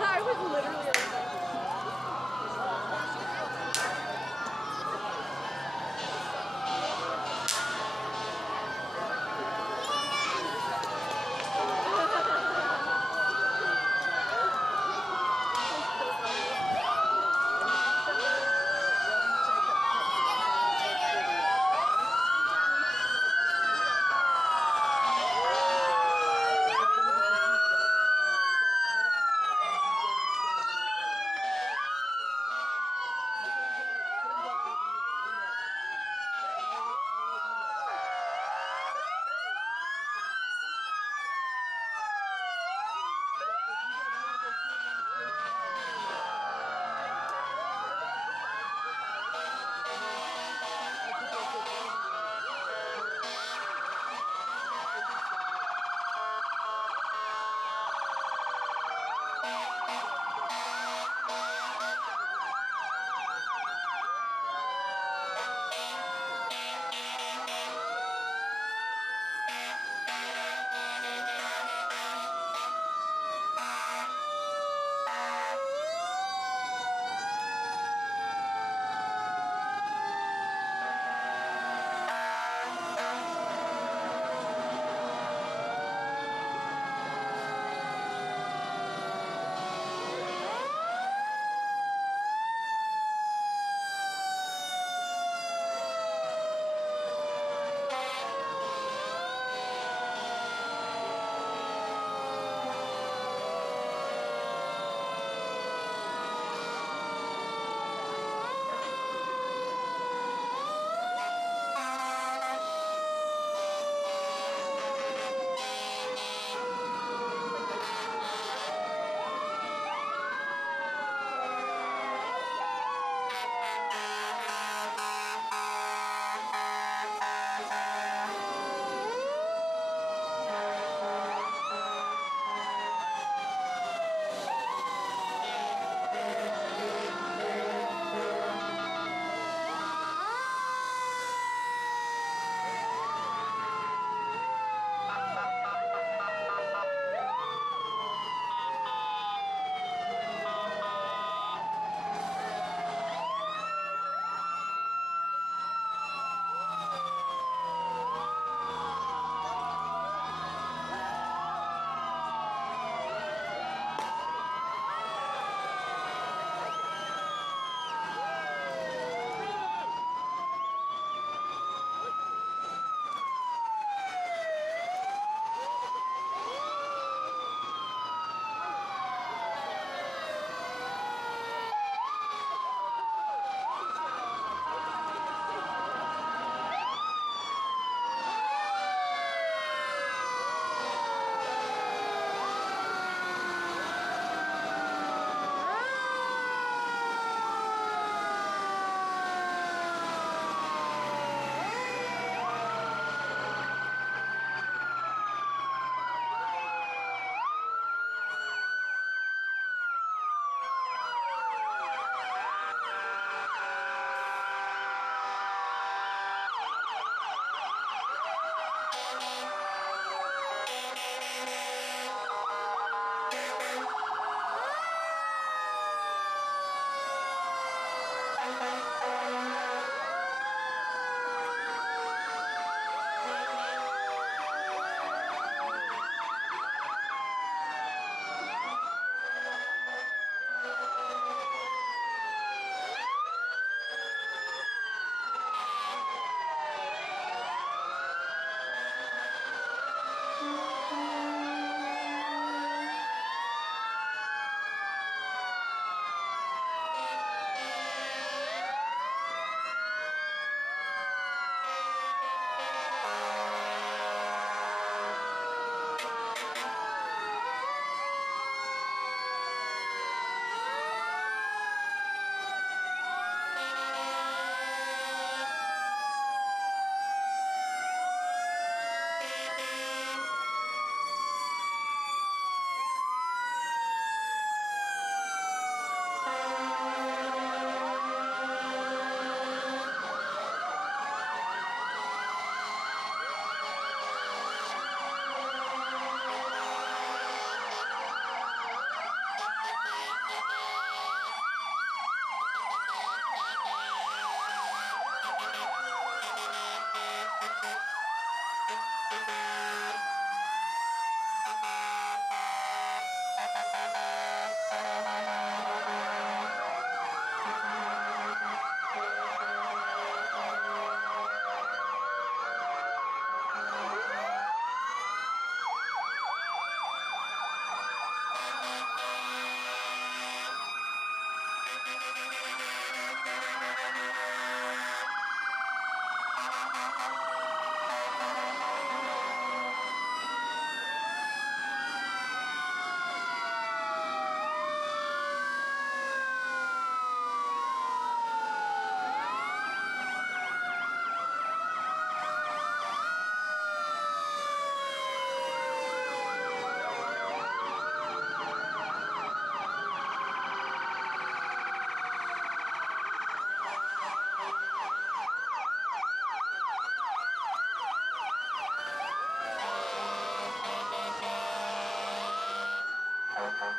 I was literally like that. I'm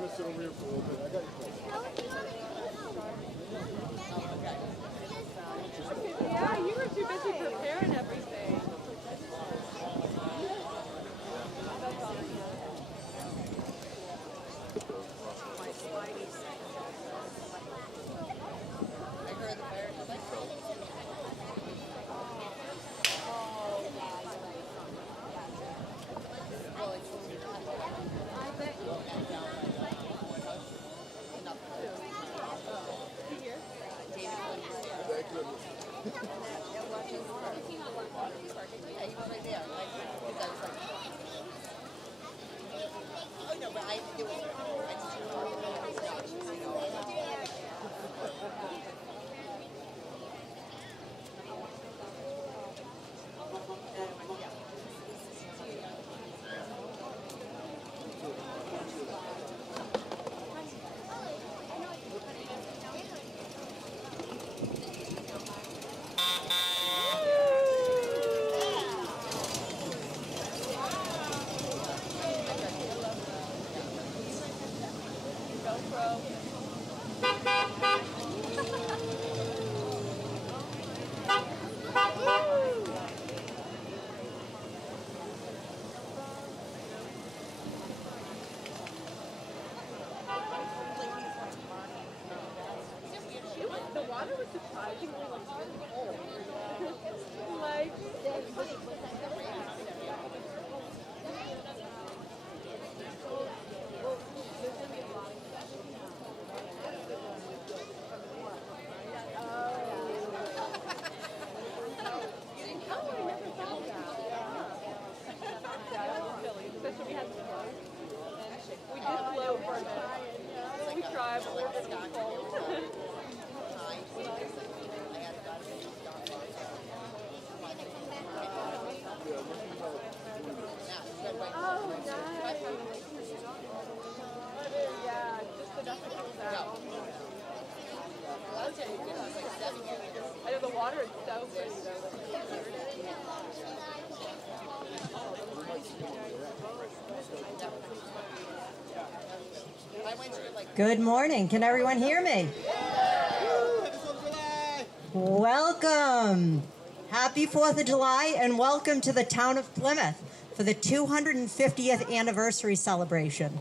going to sit over here for a little bit. I got you. Yeah, you were too busy preparing everything. Like, especially we had some fun. We did flow for a minute. We tried, but we're getting cold. Oh, nice. Yeah, just enough to cool down. I know the water is so pretty Good morning. Can everyone hear me? Welcome. Happy 4th of July and welcome to the town of Plymouth for the 250th anniversary celebration.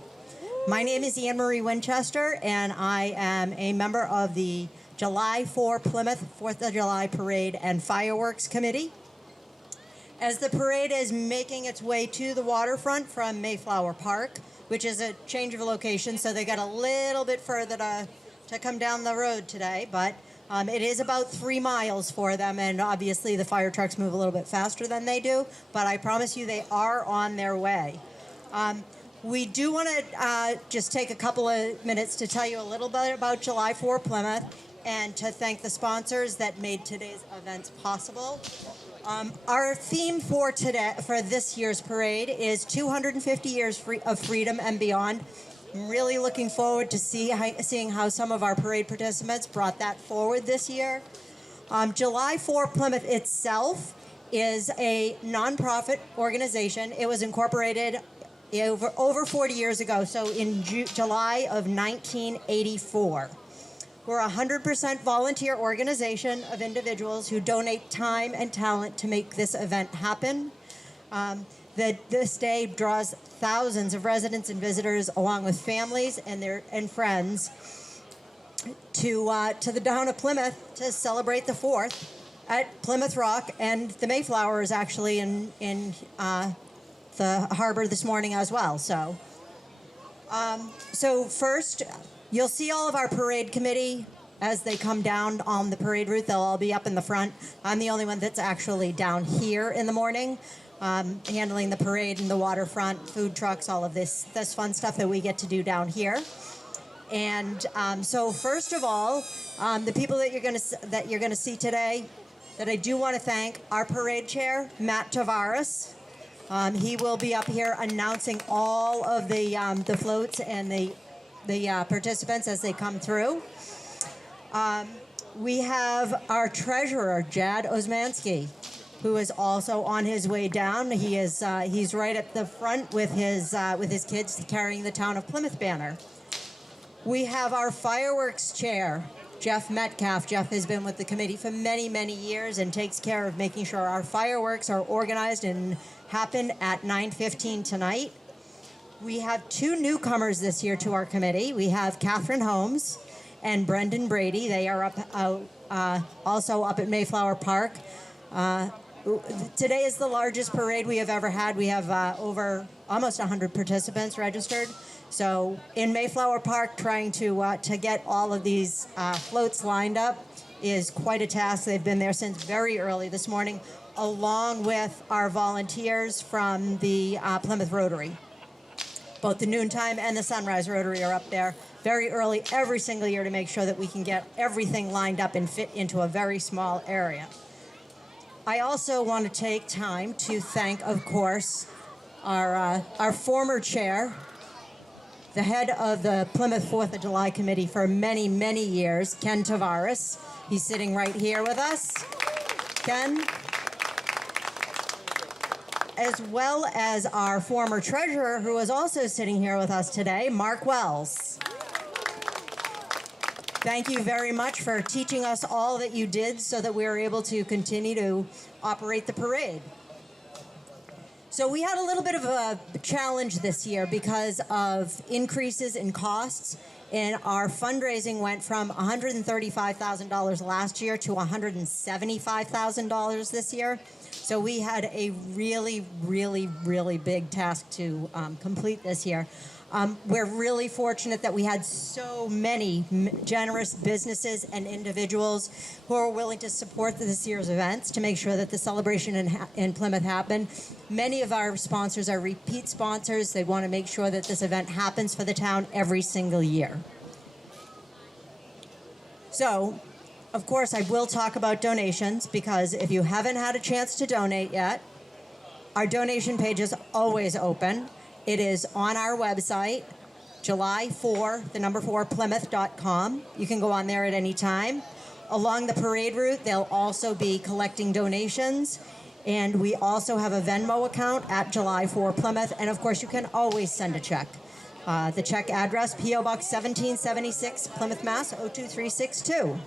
My name is Anne Marie Winchester and I am a member of the July 4 Plymouth 4th of July Parade and Fireworks Committee. As the parade is making its way to the waterfront from Mayflower Park, which is a change of location, so they got a little bit further to come down the road today, but it is about 3 miles for them, and obviously the fire trucks move a little bit faster than they do, but I promise you they are on their way. We do want to just take a couple of minutes to tell you a little bit about July 4 Plymouth and to thank the sponsors that made today's events possible. Our theme for this year's parade is 250 years of freedom and beyond. I'm really looking forward to seeing how some of our parade participants brought that forward this year. July 4 Plymouth itself is a nonprofit organization. It was incorporated over 40 years ago, so in July of 1984. We're a 100% volunteer organization of individuals who donate time and talent to make this event happen. This day draws thousands of residents and visitors, along with families and friends, to the town of Plymouth to celebrate the 4th at Plymouth Rock, and the Mayflower is actually in the harbor this morning as well. So first, you'll see all of our parade committee as they come down on the parade route. They'll all be up in the front. I'm the only one that's actually down here in the morning, handling the parade and the waterfront, food trucks, all of this fun stuff that we get to do down here. And so first of all, the people that you're gonna see today, that I do want to thank, our parade chair, Matt Tavares. He will be up here announcing all of the floats and the participants as they come through. We have our treasurer, Jad Osmansky, who is also on his way down. He's right at the front with his kids carrying the Town of Plymouth banner. We have our fireworks chair, Jeff Metcalf. Jeff has been with the committee for many, many years and takes care of making sure our fireworks are organized and happen at 9:15 tonight. We have 2 newcomers this year to our committee. We have Catherine Holmes and Brendan Brady. They are also up at Mayflower Park. Today is the largest parade we have ever had. We have over almost 100 participants registered. So in Mayflower Park, trying to get all of these floats lined up is quite a task. They've been there since very early this morning, along with our volunteers from the Plymouth Rotary. Both the Noontime and the Sunrise Rotary are up there very early every single year to make sure that we can get everything lined up and fit into a very small area. I also want to take time to thank, of course, our former chair, the head of the Plymouth 4th of July Committee for many, many years, Ken Tavares. He's sitting right here with us. Ken. As well as our former treasurer, who is also sitting here with us today, Mark Wells. Thank you very much for teaching us all that you did so that we were able to continue to operate the parade. So we had a little bit of a challenge this year because of increases in costs And our fundraising went from $135,000 last year to $175,000 this year. So we had a really, really, really big task to complete this year. We're really fortunate that we had so many generous businesses and individuals who are willing to support this year's events to make sure that the celebration in Plymouth happened. Many of our sponsors are repeat sponsors. They want to make sure that this event happens for the town every single year. So, of course, I will talk about donations, because if you haven't had a chance to donate yet, our donation page is always open. It is on our website, Plymouth.com. You can go on there at any time. Along the parade route, they'll also be collecting donations. And we also have a Venmo account at July 4 Plymouth. And of course, you can always send a check. The check address, P.O. Box 1776, Plymouth, Mass. 02362.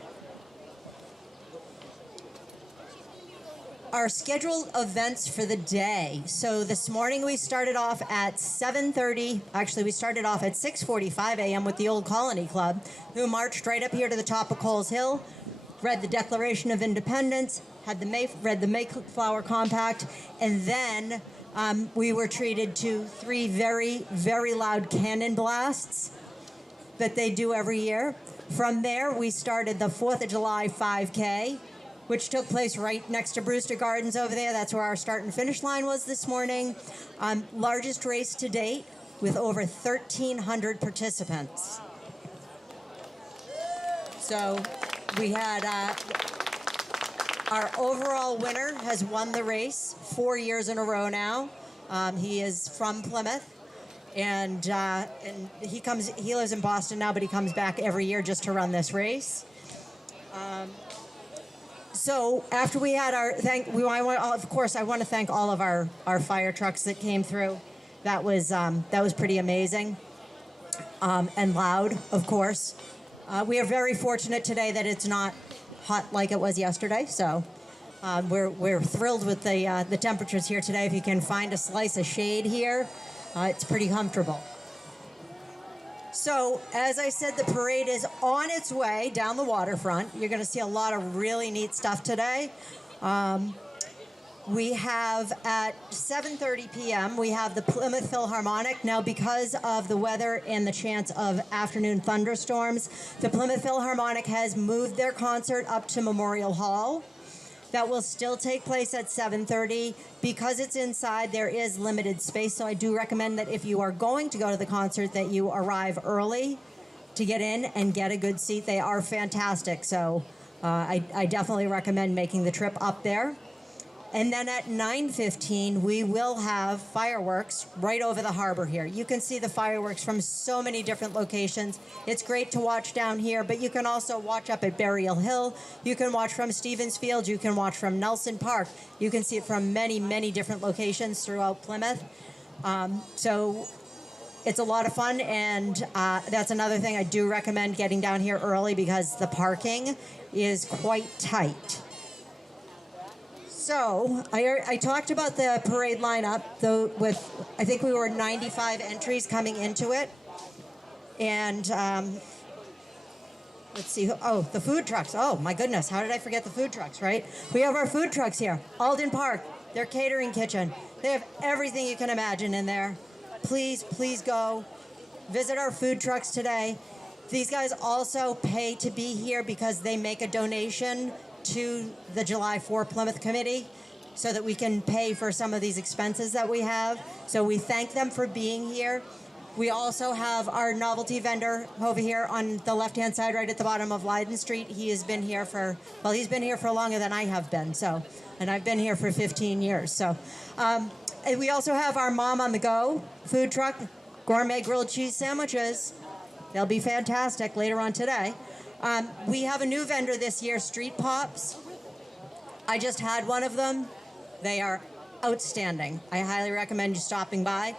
Our scheduled events for the day. So this morning we started off at 7:30. Actually, we started off at 6:45 a.m. with the Old Colony Club, who marched right up here to the top of Coles Hill, read the Declaration of Independence, read the Mayflower Compact, and then we were treated to 3 very, very loud cannon blasts that they do every year. From there, we started the 4th of July 5K, which took place right next to Brewster Gardens over there. That's where our start and finish line was this morning. Largest race to date with over 1,300 participants. So we had our overall winner has won the race 4 years in a row now. He is from Plymouth, and he lives in Boston now, but he comes back every year just to run this race. So after we had our of course I want to thank all of our fire trucks that came through. That was pretty amazing, and loud, of course. We are very fortunate today that it's not hot like it was yesterday. So we're thrilled with the temperatures here today. If you can find a slice of shade here, it's pretty comfortable. So, as I said, the parade is on its way down the waterfront. You're going to see a lot of really neat stuff today. We have at 7:30 p.m., we have the Plymouth Philharmonic. Now, because of the weather and the chance of afternoon thunderstorms, the Plymouth Philharmonic has moved their concert up to Memorial Hall. That will still take place at 7:30. Because it's inside, there is limited space, so I do recommend that if you are going to go to the concert, that you arrive early to get in and get a good seat. They are fantastic, so I definitely recommend making the trip up there. And then at 9:15, we will have fireworks right over the harbor here. You can see the fireworks from so many different locations. It's great to watch down here, but you can also watch up at Burial Hill. You can watch from Stevens Field. You can watch from Nelson Park. You can see it from many, many different locations throughout Plymouth. So it's a lot of fun, and that's another thing I do recommend getting down here early, because the parking is quite tight. So I talked about the parade lineup, though, with I think we were 95 entries coming into it, and let's see. Oh, the food trucks. Oh my goodness, how did I forget the food trucks? Right, we have our food trucks here. Alden Park, their catering kitchen. They have everything you can imagine in there. Please go visit our food trucks today. These guys also pay to be here because they make a donation to the July 4 Plymouth Committee so that we can pay for some of these expenses that we have. So we thank them for being here. We also have our novelty vendor over here on the left-hand side, right at the bottom of Leiden Street. He has been here he's been here for longer than I have been. And I've been here for 15 years. So and we also have our Mom on the Go food truck, gourmet grilled cheese sandwiches. They'll be fantastic later on today. We have a new vendor this year, Street Pops. I just had one of them. They are outstanding. I highly recommend you stopping by.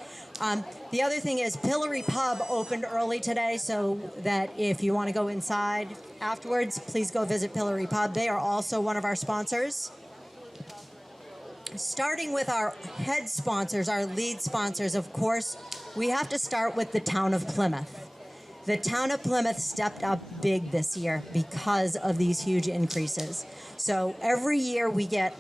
The other thing is Pillory Pub opened early today, so that if you want to go inside afterwards, please go visit Pillory Pub. They are also one of our sponsors. Starting with our head sponsors, our lead sponsors, of course, we have to start with the town of Plymouth. The town of Plymouth stepped up big this year because of these huge increases. So every year we get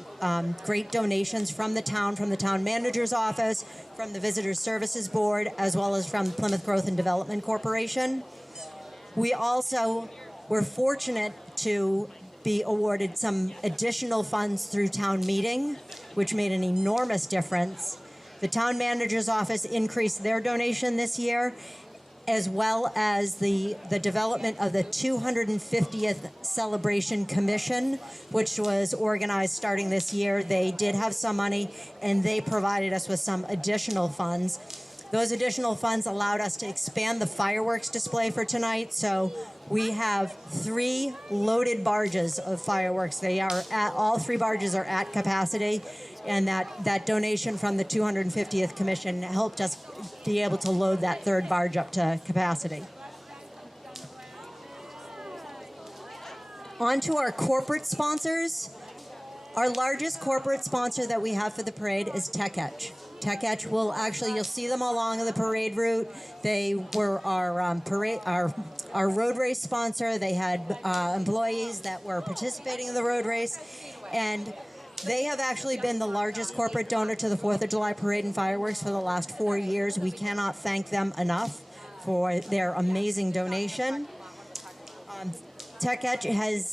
great donations from the town manager's office, from the Visitors Services Board, as well as from Plymouth Growth and Development Corporation. We also were fortunate to be awarded some additional funds through town meeting, which made an enormous difference. The town manager's office increased their donation this year, as well as the development of the 250th Celebration Commission, which was organized starting this year. They did have some money, and they provided us with some additional funds. Those additional funds allowed us to expand the fireworks display for tonight, so we have 3 loaded barges of fireworks. All 3 barges are at capacity, and that donation from the 250th Commission helped us be able to load that 3rd barge up to capacity. On to our corporate sponsors. Our largest corporate sponsor that we have for the parade is Tech Edge. Tech Edge will you'll see them along the parade route. They were our road race sponsor. They had employees that were participating in the road race, and they have actually been the largest corporate donor to the 4th of July parade and fireworks for the last 4 years. We cannot thank them enough for their amazing donation. Tech Edge has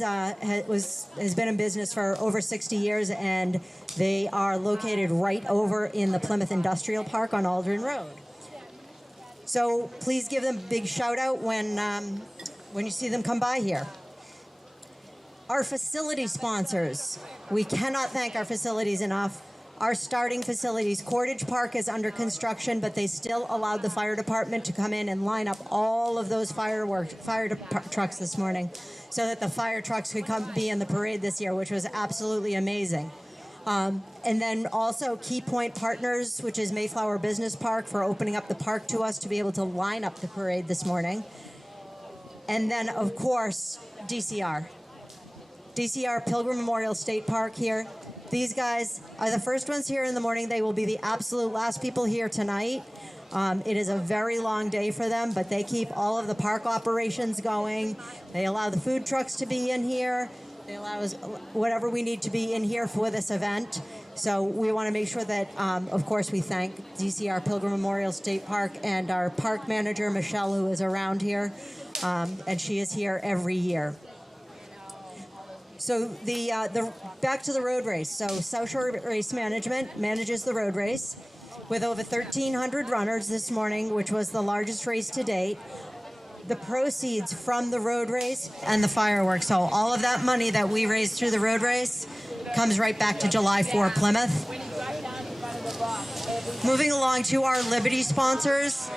been in business for over 60 years, and they are located right over in the Plymouth Industrial Park on Aldrin Road. So please give them a big shout out when you see them come by here. Our facility sponsors. We cannot thank our facilities enough. Our starting facilities, Cordage Park is under construction, but they still allowed the fire department to come in and line up all of those fire trucks this morning so that the fire trucks could be in the parade this year, which was absolutely amazing. And then also Key Point Partners, which is Mayflower Business Park, for opening up the park to us to be able to line up the parade this morning. And then, of course, DCR Pilgrim Memorial State Park here. These guys are the first ones here in the morning. They will be the absolute last people here tonight. It is a very long day for them, but they keep all of the park operations going. They allow the food trucks to be in here. They allow us whatever we need to be in here for this event. So we want to make sure that, of course, we thank DCR Pilgrim Memorial State Park and our park manager, Michelle, who is around here, and she is here every year. So the back to the road race. So South Shore Race Management manages the road race with over 1,300 runners this morning, which was the largest race to date. The proceeds from the road race and the fireworks, so all of that money that we raised through the road race comes right back to July 4 Plymouth. Moving along to our Liberty sponsors.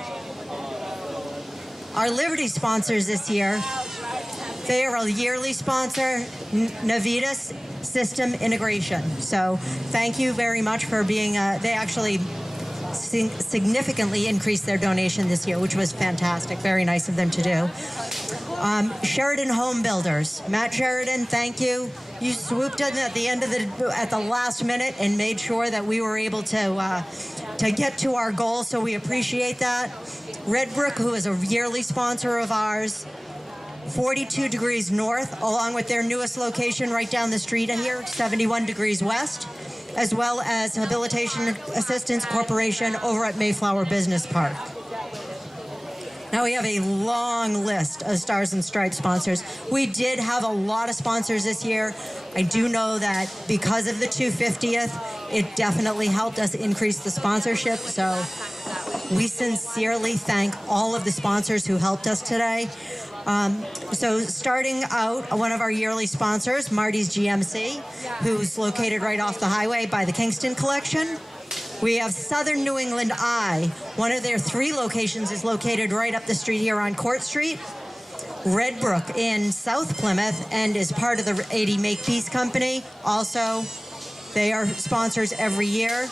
Our Liberty sponsors this year, they are a yearly sponsor, Navitas System Integration. So thank you very much for being, they actually significantly increased their donation this year, which was fantastic. Very nice of them to do. Sheridan Home Builders. Matt Sheridan, thank you. You swooped in at the last minute and made sure that we were able to get to our goal, so we appreciate that. Red Brook, who is a yearly sponsor of ours. 42 Degrees North, along with their newest location right down the street here, 71 Degrees West, as well as Habilitation Assistance Corporation over at Mayflower Business Park. Now we have a long list of Stars and Stripes sponsors. We did have a lot of sponsors this year. I do know that because of the 250th, it definitely helped us increase the sponsorship. So we sincerely thank all of the sponsors who helped us today. So starting out, one of our yearly sponsors, Marty's GMC, who's located right off the highway by the Kingston Collection. We have Southern New England Eye. One of their 3 locations is located right up the street here on Court Street. Red Brook in South Plymouth and is part of the 80 Makepeace Company. Also, they are sponsors every year.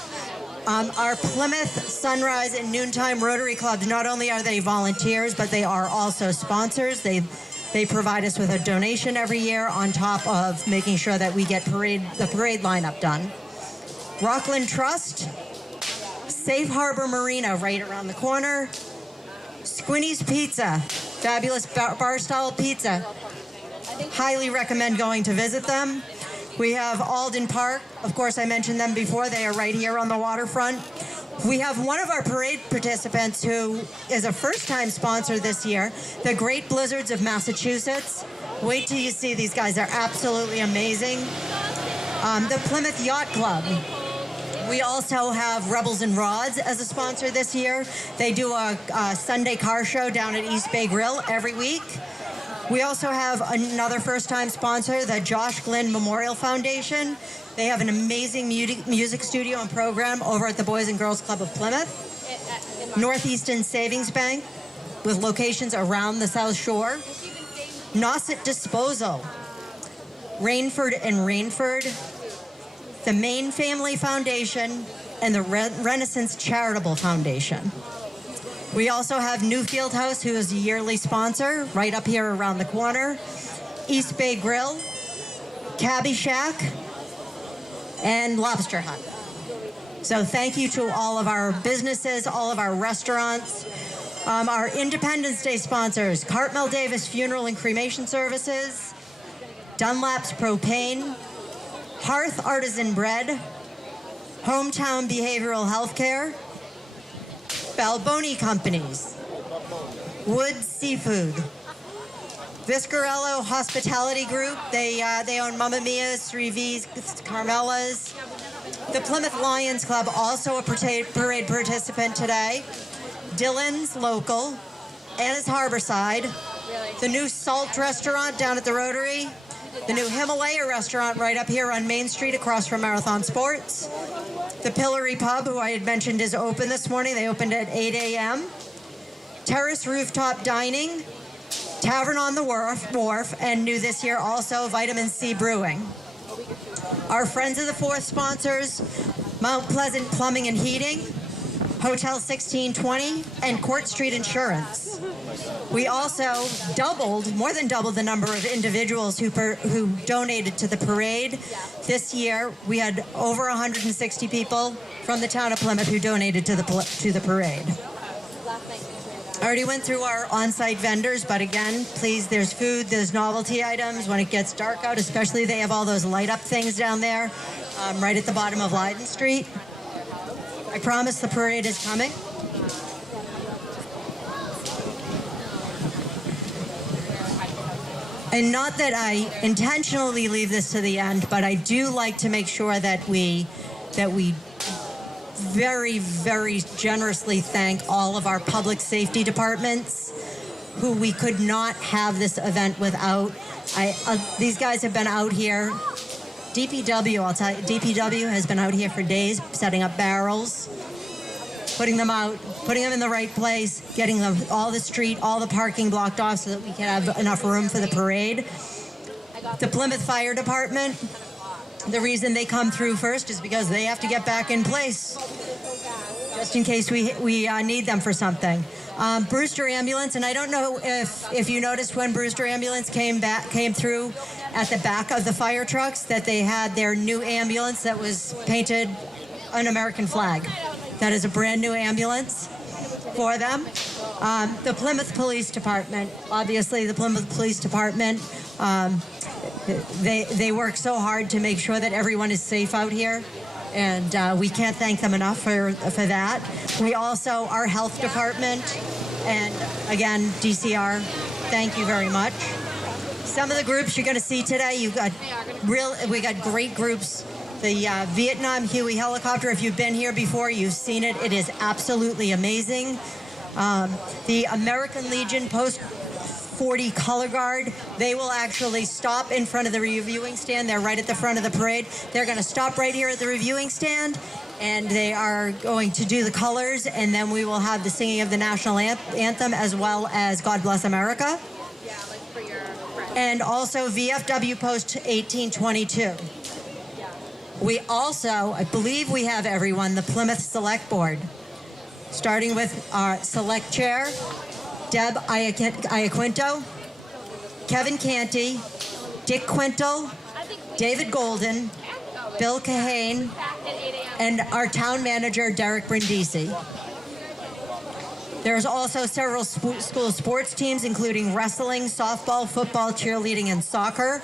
Our Plymouth Sunrise and Noontime Rotary Clubs, not only are they volunteers, but they are also sponsors. They provide us with a donation every year on top of making sure that we get the parade lineup done. Rockland Trust, Safe Harbor Marina right around the corner, Squinny's Pizza, Fabulous bar style pizza. Highly recommend going to visit them. We have Alden Park. Of course, I mentioned them before. They are right here on the waterfront. We have one of our parade participants who is a first-time sponsor this year, the Great Blizzards of Massachusetts. Wait till you see these guys. They're absolutely amazing. The Plymouth Yacht Club. We also have Rebels and Rods as a sponsor this year. They do a Sunday car show down at East Bay Grill every week. We also have another first-time sponsor, the Josh Glynn Memorial Foundation. They have an amazing music studio and program over at the Boys and Girls Club of Plymouth. Northeastern Savings Bank, with locations around the South Shore. Nauset Disposal, Rainford and Rainford, the Maine Family Foundation, and the Renaissance Charitable Foundation. We also have Newfield House, who is a yearly sponsor, right up here around the corner. East Bay Grill, Cabby Shack, and Lobster Hut. So thank you to all of our businesses, all of our restaurants. Our Independence Day sponsors, Cartmel Davis Funeral and Cremation Services, Dunlap's Propane, Hearth Artisan Bread, Hometown Behavioral Healthcare, Balboni Companies, Woods Seafood, Viscarello Hospitality Group. They own Mamma Mia's, 3V's, Carmela's. The Plymouth Lions Club, also a parade participant today. Dylan's Local, Anna's Harborside, the new Salt Restaurant down at the Rotary, the new Himalaya Restaurant right up here on Main Street across from Marathon Sports, the Pillory Pub, who I had mentioned is open this morning. They opened at 8 a.m. Terrace Rooftop Dining, Tavern on the Wharf, and new this year also Vitamin C Brewing. Our Friends of the Fourth sponsors, Mount Pleasant Plumbing and Heating, Hotel 1620, and Court Street Insurance. We also more than doubled the number of individuals who donated to the parade. This year, we had over 160 people from the town of Plymouth who donated to the parade. I already went through our on-site vendors, but again, please, there's food, there's novelty items. When it gets dark out, especially, they have all those light-up things down there, right at the bottom of Leiden Street. I promise the parade is coming. And not that I intentionally leave this to the end, but I do like to make sure that we very, very generously thank all of our public safety departments who we could not have this event without. These guys have been out here. DPW, I'll tell you, DPW has been out here for days setting up barrels, putting them out, putting them in the right place, getting them all the parking blocked off so that we can have enough room for the parade. The Plymouth Fire Department, the reason they come through first is because they have to get back in place, just in case we need them for something. Brewster Ambulance, and I don't know if you noticed when Brewster Ambulance came through at the back of the fire trucks that they had their new ambulance that was painted an American flag. That is a brand new ambulance for them. The Plymouth Police Department, obviously the Plymouth Police Department, they work so hard to make sure that everyone is safe out here. And we can't thank them enough for that. We also, our health department, and again, DCR, thank you very much. Some of the groups you're going to see today, we got great groups. The Vietnam Huey helicopter, if you've been here before, you've seen it. It is absolutely amazing. The American Legion Post 40 Color Guard, they will actually stop in front of the reviewing stand. They're right at the front of the parade. They're going to stop right here at the reviewing stand, and they are going to do the colors, and then we will have the singing of the national anthem as well as God Bless America. Yeah, like for your friends. And also VFW Post 1822. We also, I believe we have everyone, the Plymouth Select Board, starting with our select chair, Deb Iaquinto, Kevin Canty, Dick Quintal, David Golden, Bill Kahane, and our town manager, Derek Brindisi. There's also several school sports teams, including wrestling, softball, football, cheerleading, and soccer.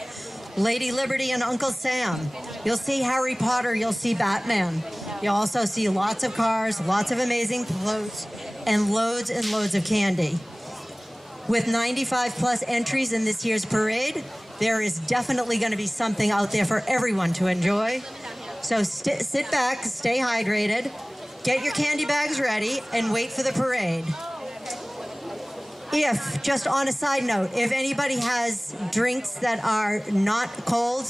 Lady Liberty and Uncle Sam. You'll see Harry Potter, you'll see Batman. You'll also see lots of cars, lots of amazing floats, and loads of candy. With 95 plus entries in this year's parade, there is definitely going to be something out there for everyone to enjoy. So sit back, stay hydrated, get your candy bags ready, and wait for the parade. Just on a side note, if anybody has drinks that are not cold,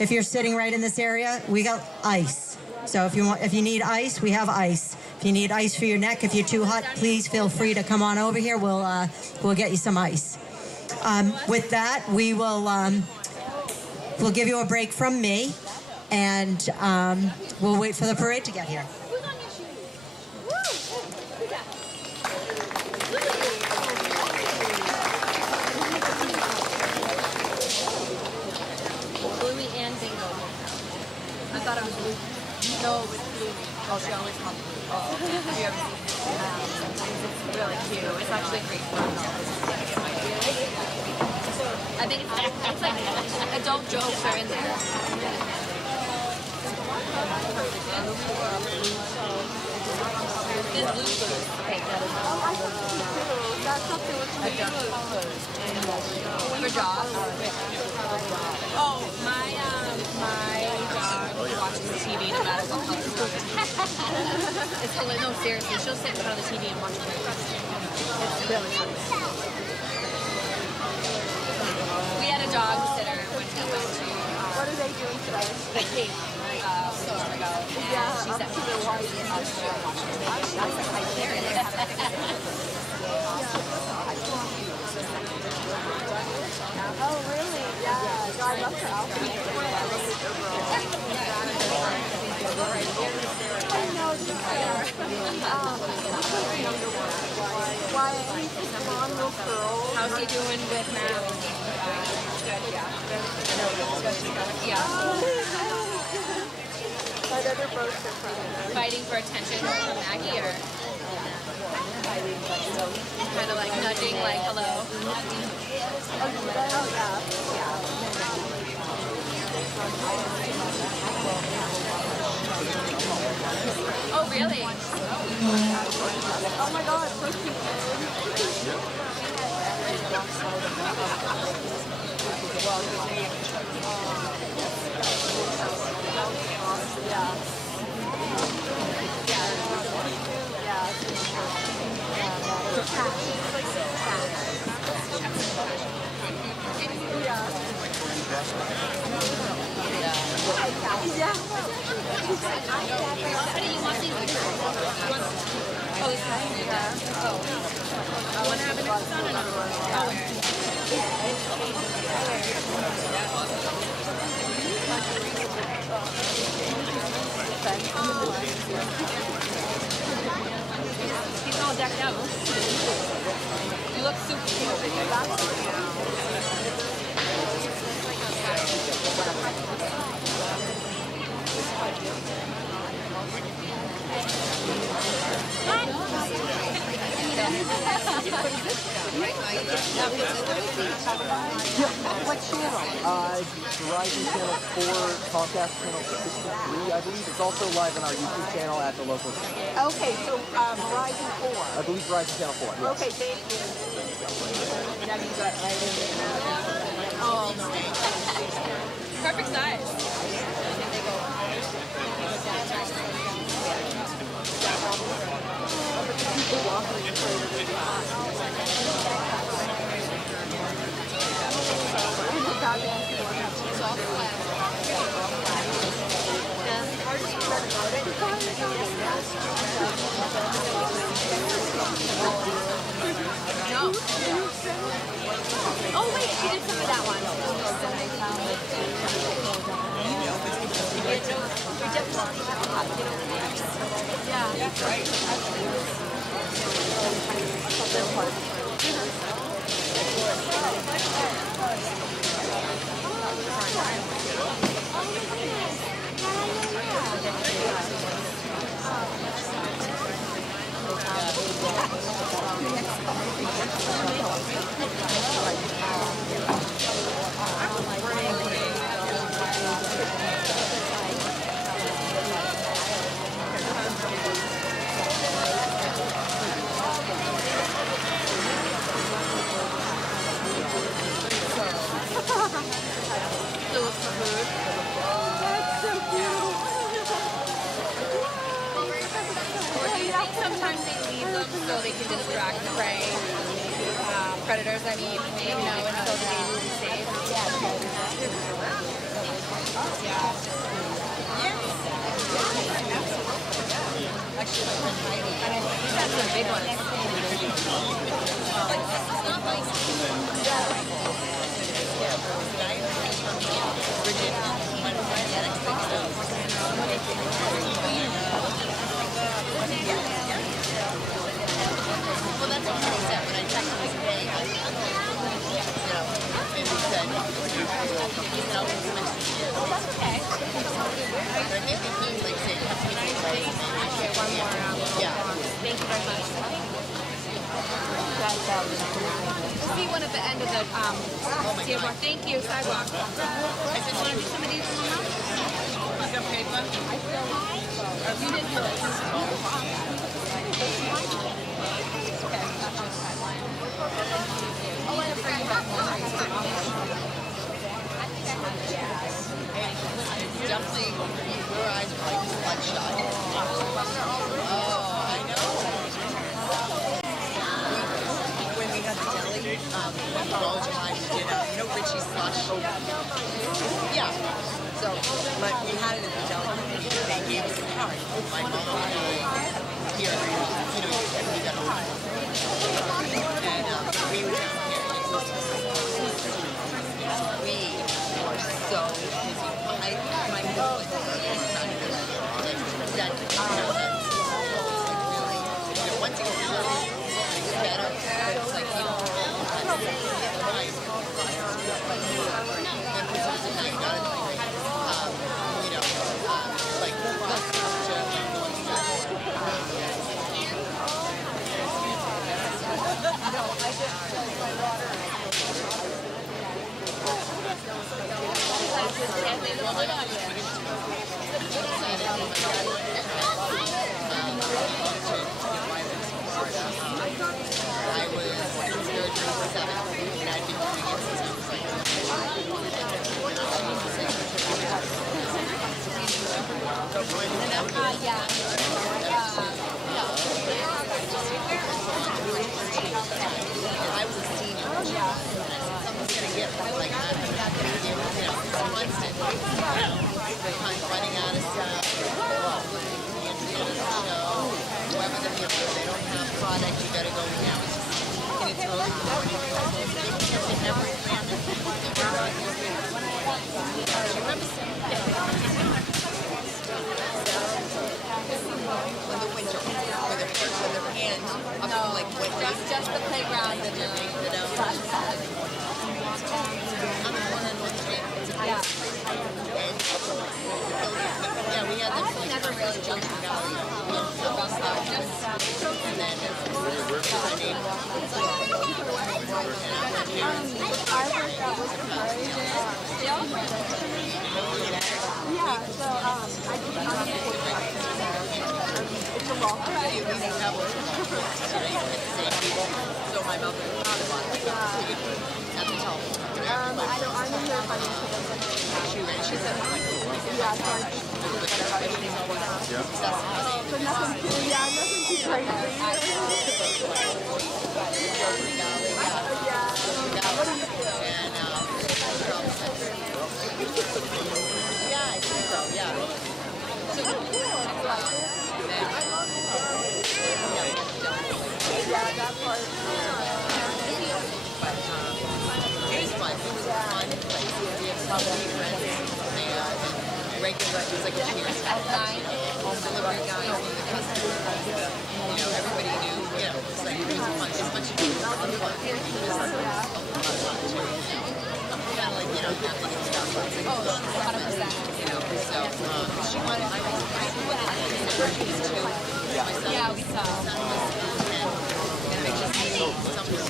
if you're sitting right in this area, we got ice. So if you need ice, we have ice. If you need ice for your neck, if you're too hot, please feel free to come on over here. We'll get you some ice. With that, we'll give you a break from me, and we'll wait for the parade to get here. Bluey and Bingo. I thought it was Blue. No, it was Bluey. Oh, she always called me Blue. Oh, have you ever seen it? It's really cute. It's actually great for adults. I think it's like adult jokes are in there. This blue food. Okay, that's something with the for dogs. Oh, my dog watches TV no matter what color. It's hilarious. No, seriously, she'll sit in front of the TV and watch it. It's really funny. We had a dog sitter when we went to. What are they doing today? The Cape. So ago. Yeah, she said, to the white. Oh, really? Yeah. No, I love her outfit. I know. Why? He's blonde little curls. How's he doing with Matt? Yeah. Fighting for attention from Maggie, or kind of like nudging, like hello. Oh really? Oh my God, so cute. He's all decked out. You look super cute. What channel? Verizon Channel 4, Comcast Channel 63, I believe. It's also live on our YouTube channel at the local channel. Okay, so Verizon 4. I believe Verizon Channel 4. Yes. Okay, thank you. Oh, perfect size. No. Oh wait, she did some of that one. Yeah. predators, I mean, until the baby will be safe. Actually, these are some big ones. Well, that's what he said when I texted him today. And he said, Oh, that's okay. but maybe he like saying, Okay, one more. yeah. Thank you very much. We'll see one at the end of the sidewalk. Thank you, sidewalk. I just want to do some of these now. You got paper? You did yours. Definitely, your eyes are like bloodshot. Oh, I know. When we got the deli, we all tried to dinner. You know Richie's slush? Yeah. So, but we had it at the deli. They gave us a card. My mom and I, here, we got a card. And we were down here. We were so busy. My whole life was trying to that, really, once it gets really better, but it's like, then now you got it, I was 37, and I'd been doing it since I was like, I was a senior. Someone's gonna get like I'm not gonna give constant. Running out of stuff. Whoever the people, they don't have product, you gotta go now. And it's really when the winter, with their hand up to like what Just the playground and the yeah, we had them like never really jumped valley. And then so my mother at the top. I don't know if I'm She said so nothing too crazy. yeah, I think so, yeah. That part. But it was fun. It was a fun place. We have so many friends there. And regular, it was like a cheers home delivery guy. Everybody knew. It's like it was fun. As much as it was fun. Kind of like nothing and stuff. Oh, 100%. So she wanted. I knew too. Yeah, we saw. And it just something,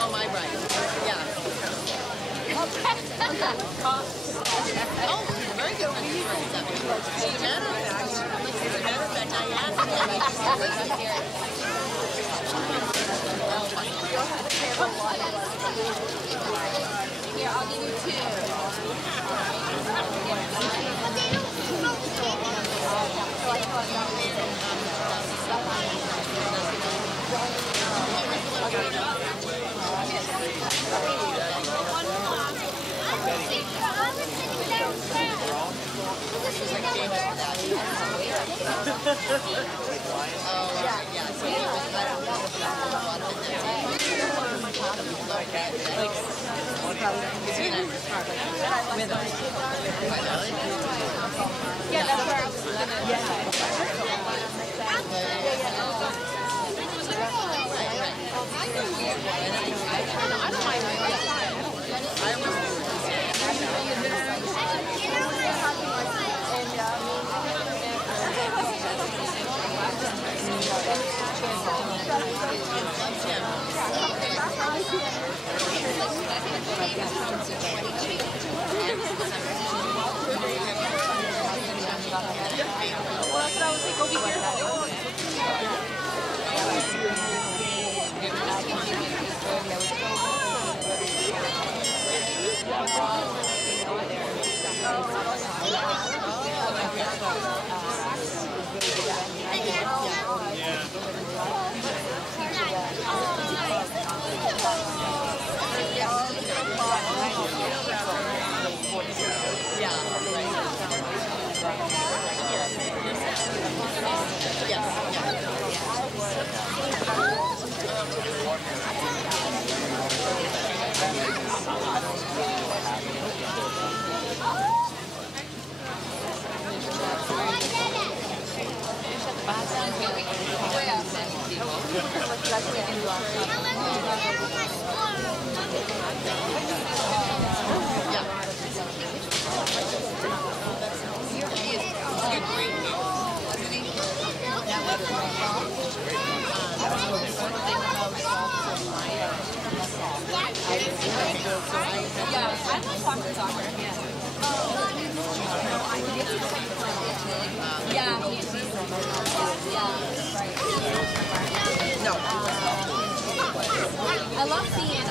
Oh, my right. Yeah. Oh, very good. As a matter of fact, I asked him. Here, I'll give you 2. Yeah, that's where I was I love seeing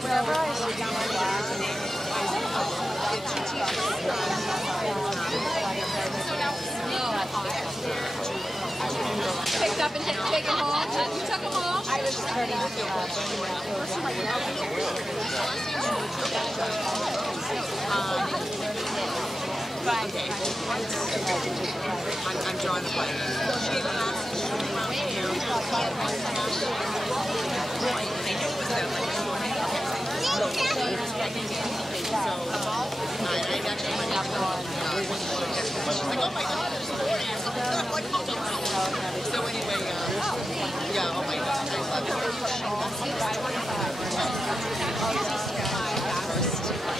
wherever I sit down my picked up and taken home. You took them home? I was ready to feel I'm drawing the blank. So anyway, yeah, oh my God, I love it.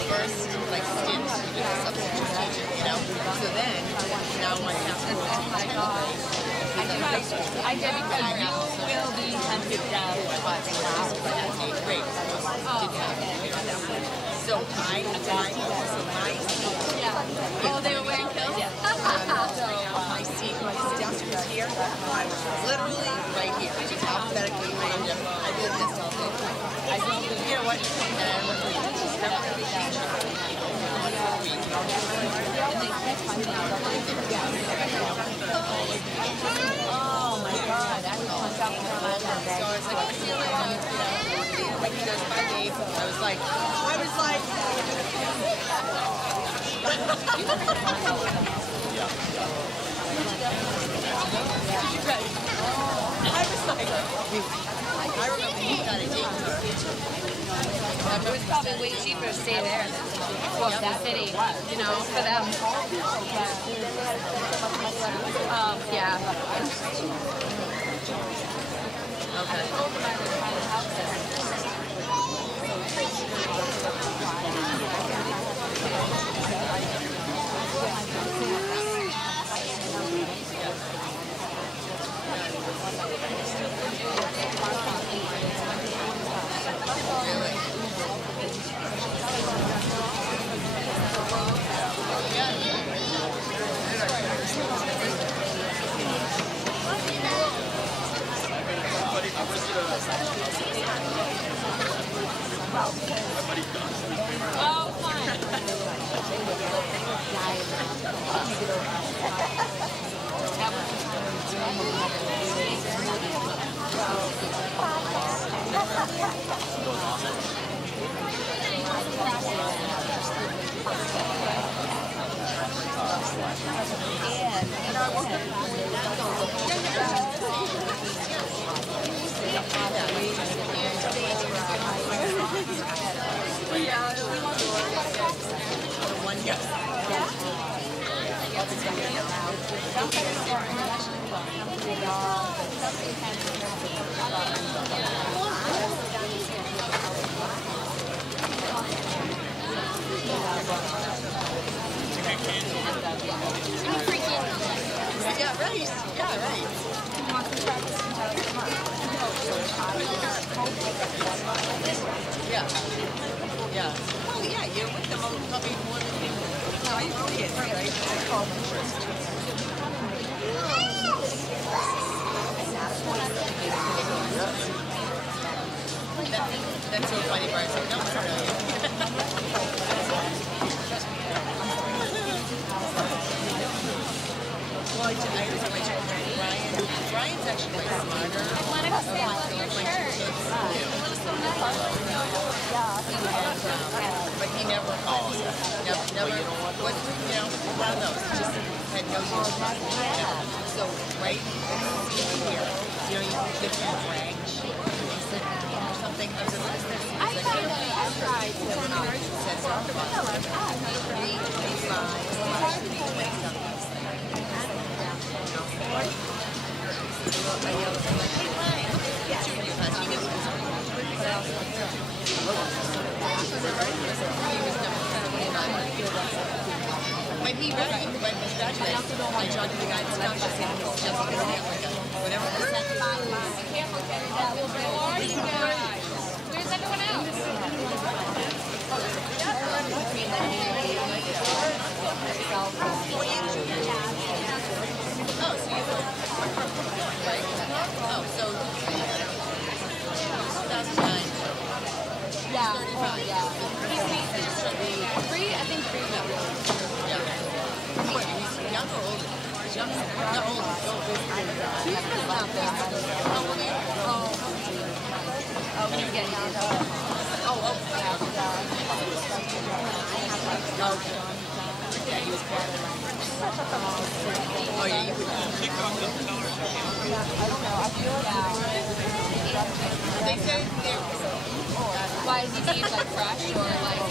First, like stint, you do the substitute teaching, you know? So then, now I have to oh my God. I did because you will be tempted down. Great. So my Oh, they were wearing kilts? Yeah. my seat, my desk was here. I was literally right here, just alphabetically random. I did this all day. I said, you know what? Oh my God, I was on South Carolina. So I was like, oh, see you later. Like he goes by name. I was like, I remember he got a date. It was probably way cheaper to stay there than that city, you know, for them. Yeah. Oh, fine. Yeah, right. Yeah, right. Yeah. Yeah. Well, yeah, you're with them probably more than I did, right? That's so funny, Brian. So, no, it's well, I was at my children. Brian's actually way smarter. But he never, never, what, one of those. Just had no use for it. So, right here, you get some ranch or something. I was like, what is this? I tried to. Said something about three lines, like something. When he read it, when he graduated, I talked to the guy that's not just whatever. How are you guys? Where's everyone else? Oh, so you right? Oh, so 2009. Yeah. 35. Yeah. Three? I think three. Yeah. What, he's young or older? He's young. Not older. He's not there. How old are you? Oh, he's getting out. Oh, yeah, he was oh, yeah, you would. They said they're. Why is he being like fresh or like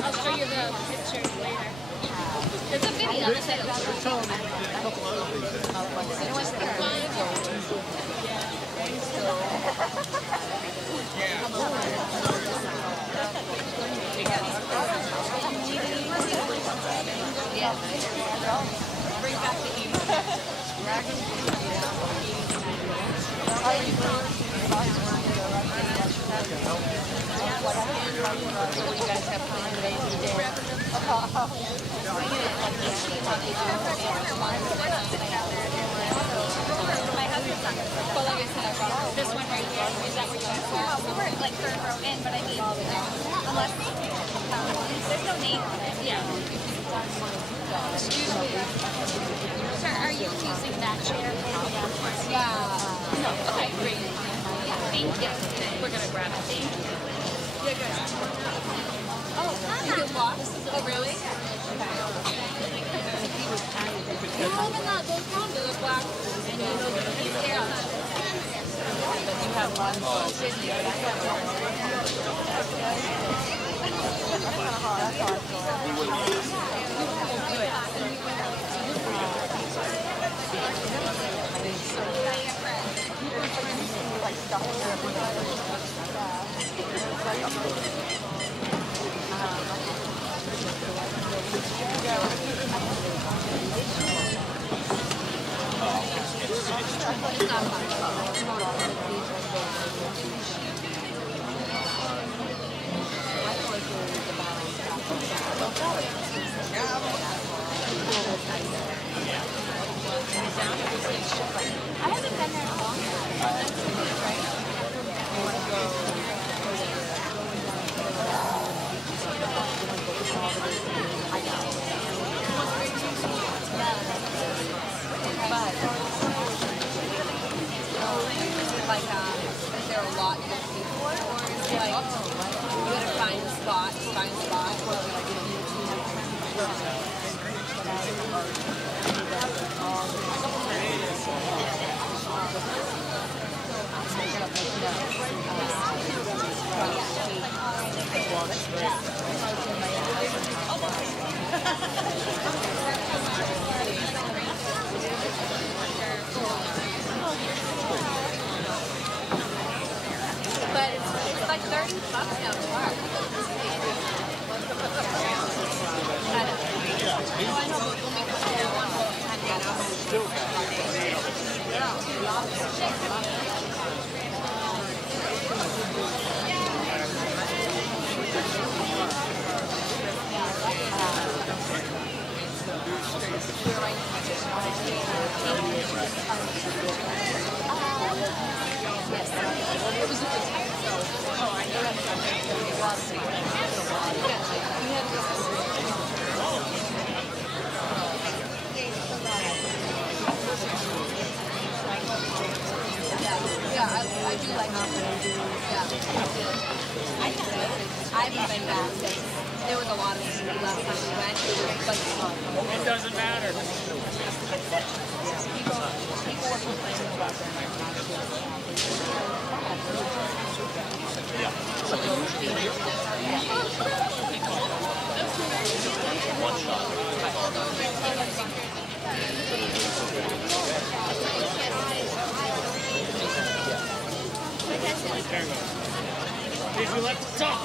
I'll show you the picture later. It's a video. They're telling me a couple other things. Bring back the email. You guys have fun my husband's son. But like I said, I brought this one right here. Is that where you guys are? We were like third row in, but I mean, unless there's no name on it. Yeah. Excuse me. Sir, are you using that chair? Yeah. No. Okay, great. Thank you. We're gonna grab it. Thank you. Yeah, good. Oh, you can walk? Oh, really? No, those problems are black. And you know, you have one. It's not fun. I haven't been there in a long time. That's good, right? Like, is there a lot you have to pay for it, or is it like you gotta find a spot, or like but it's like $30 now to park. Yeah, I do like it. Yeah. I haven't been back since there was a lot of history last time we went. But It doesn't matter. Did you let the talk?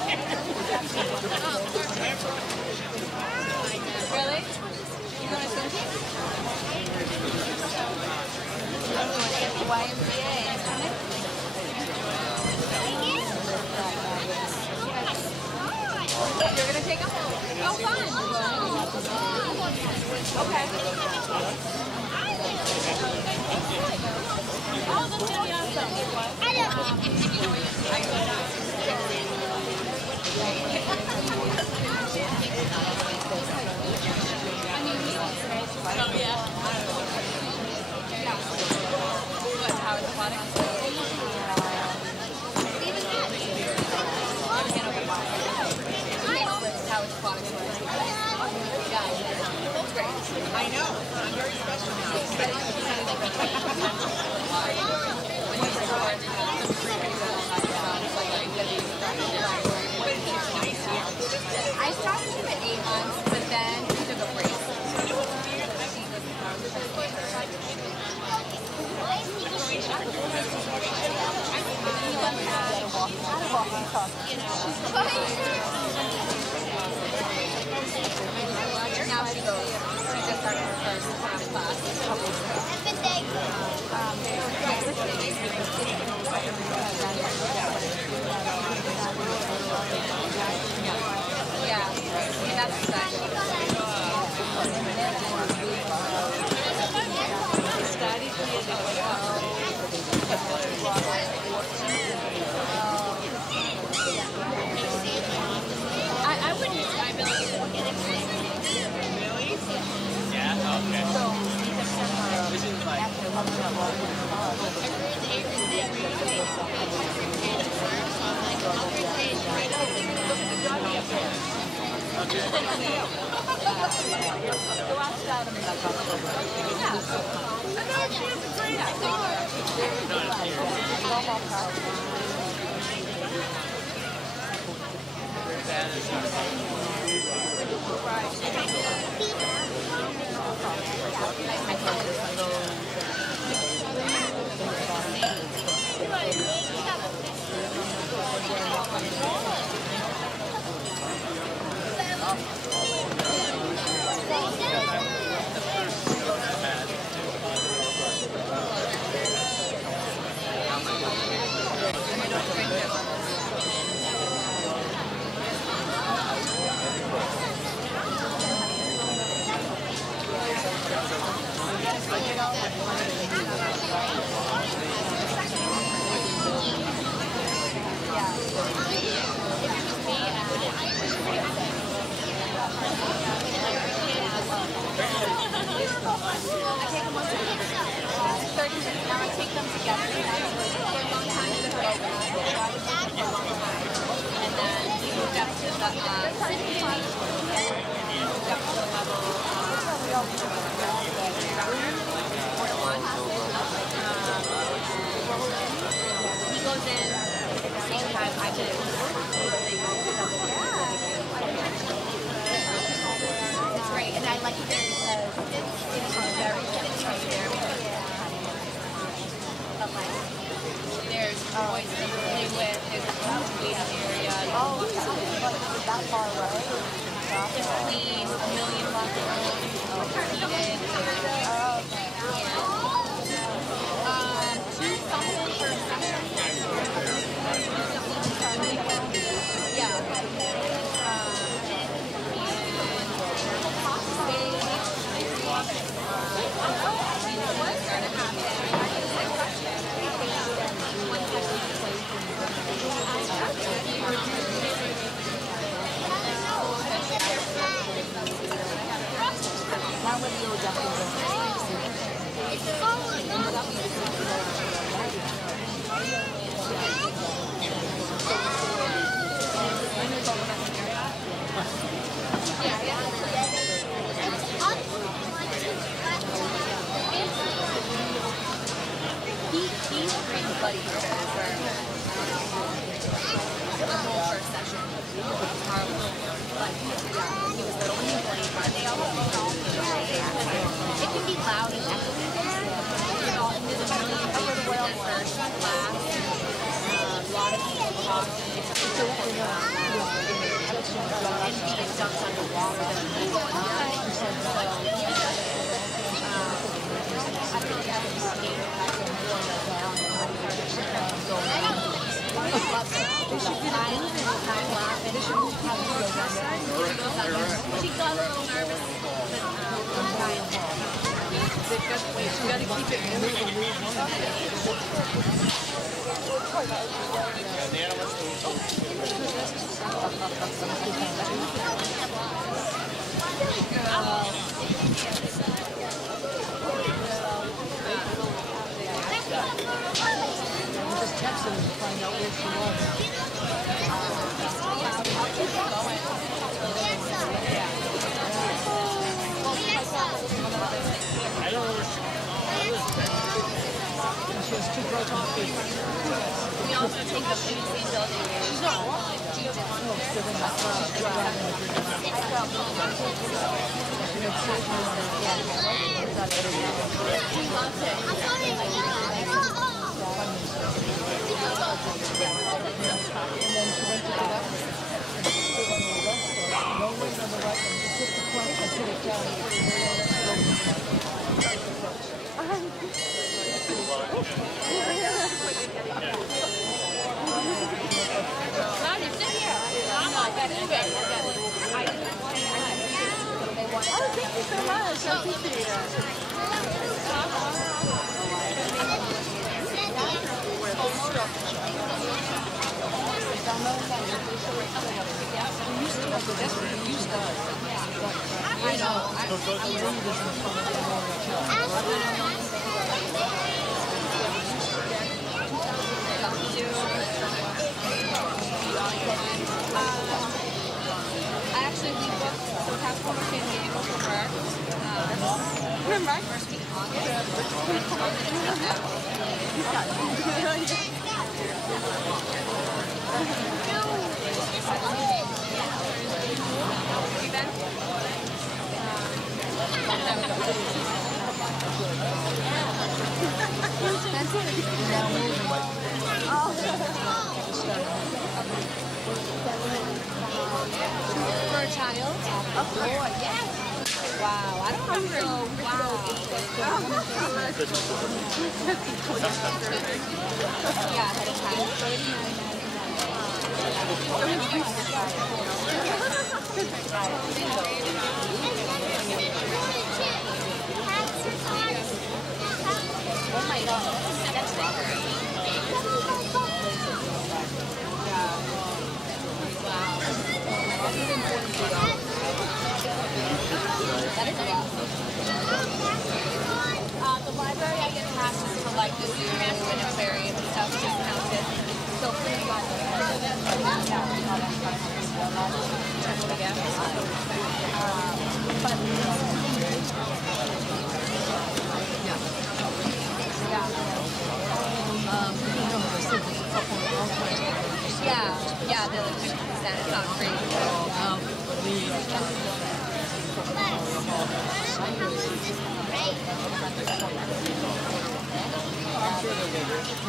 really? You going to swim team? YMCA is coming? You're going to take them? Oh, fun. Okay. Oh, that's going to be awesome. Oh, yeah. What, how it's aquatic? Even that. How it's aquatic. Yeah, that's great. I know. I'm very special now. I started him at 8 months, but then he took a break. Now she goes. She just started her first class. Yeah, I mean, that's exciting. I wouldn't describe it like Yeah, okay. This is like I take them once a week. 30 minutes. Now I take them together. For a long time, they were open. For a long time. And then we moved up to the city. Moved up to the level he goes in at the same time I did. It's great, and I like it there because it's very but like there's toys to play with, there's a huge waiting area. Like that far away? It's clean, a million blocks of heated. Two something for a session. He's great buddy for the whole first session. But he was the only buddy part. It can be loud and echoey there. There's a million people in that first class. A lot of people talking. And being dumped on the wall with them. I feel like I was skating back and forth. She got a little nervous, but I'm fine. You gotta keep it Just text her and find out where she was. I don't know where She has two broken feet. We also take the food we building. She's not walking. She doesn't want to. She loves it. And then she went to get up. No weight on the right one. Just took the plank and put it down. Cloudy, sit here. I'm not that good. Oh, thank you so much. I appreciate it. I know. I actually rebooked the passport for San Diego for work. First week in For a child? A boy, yes. Wow, I don't remember. Wow. Yeah, ahead of time. That is a lot. The library, I get passes to like the zoo, Plymouth Area and stuff, just houses. So pretty much. Yeah, they like 50%. It's not free.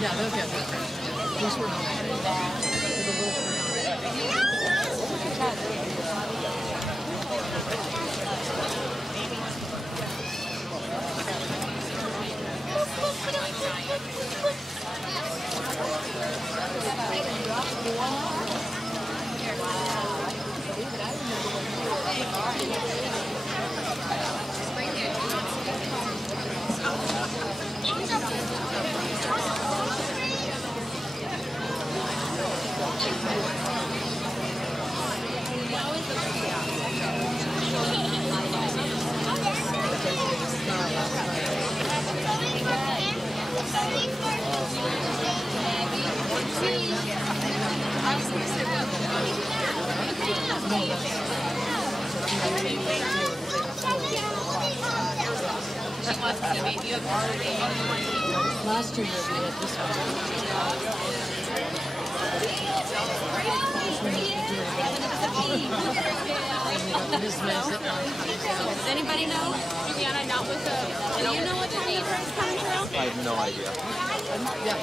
Yeah, they'll get that. These were last year we had this one. Does anybody know? Juliana, not with the. Do you know what time the train's coming through? I have no idea. Yeah,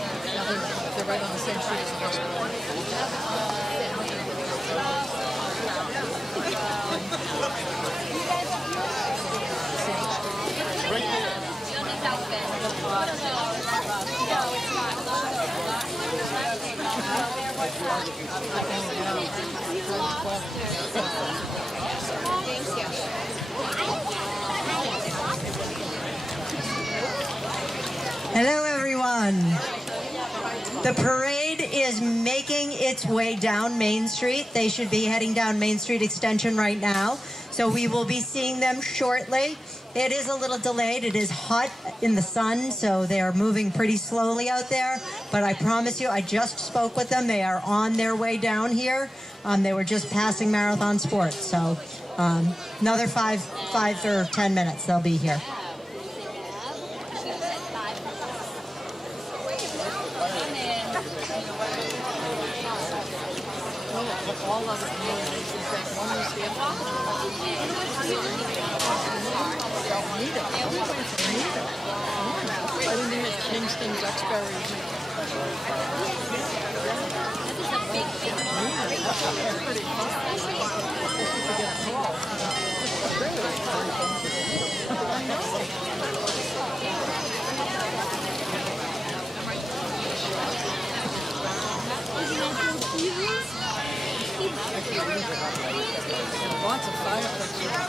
they're right on the same street as the hospital. Hello, everyone. The parade is making its way down Main Street. They should be heading down Main Street Extension right now. So we will be seeing them shortly. It is a little delayed. It is hot in the sun, so they are moving pretty slowly out there. But I promise you, I just spoke with them. They are on their way down here. They were just passing Marathon Sports. So another 5 or 10 minutes, they'll be here. All of it, one was the I didn't even Kingston, Duxbury. Lots of firefighters.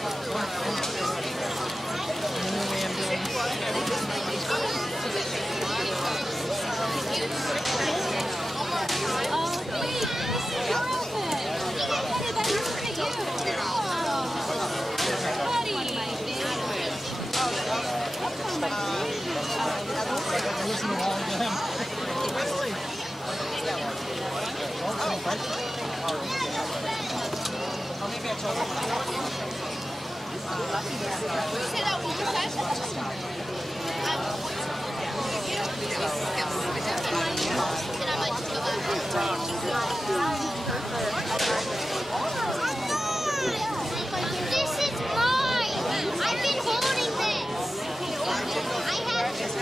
This is mine. I've been holding this.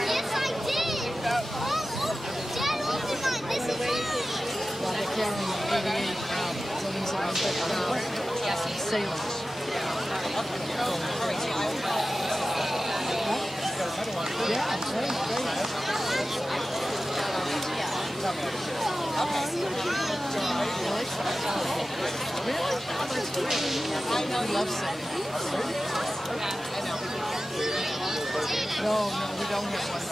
Yes, I did. Oh, Dad, open mine. This is mine. Well, they're carrying 88 women's sailors. Yeah, great. Really? I love sailing. No, we don't have one.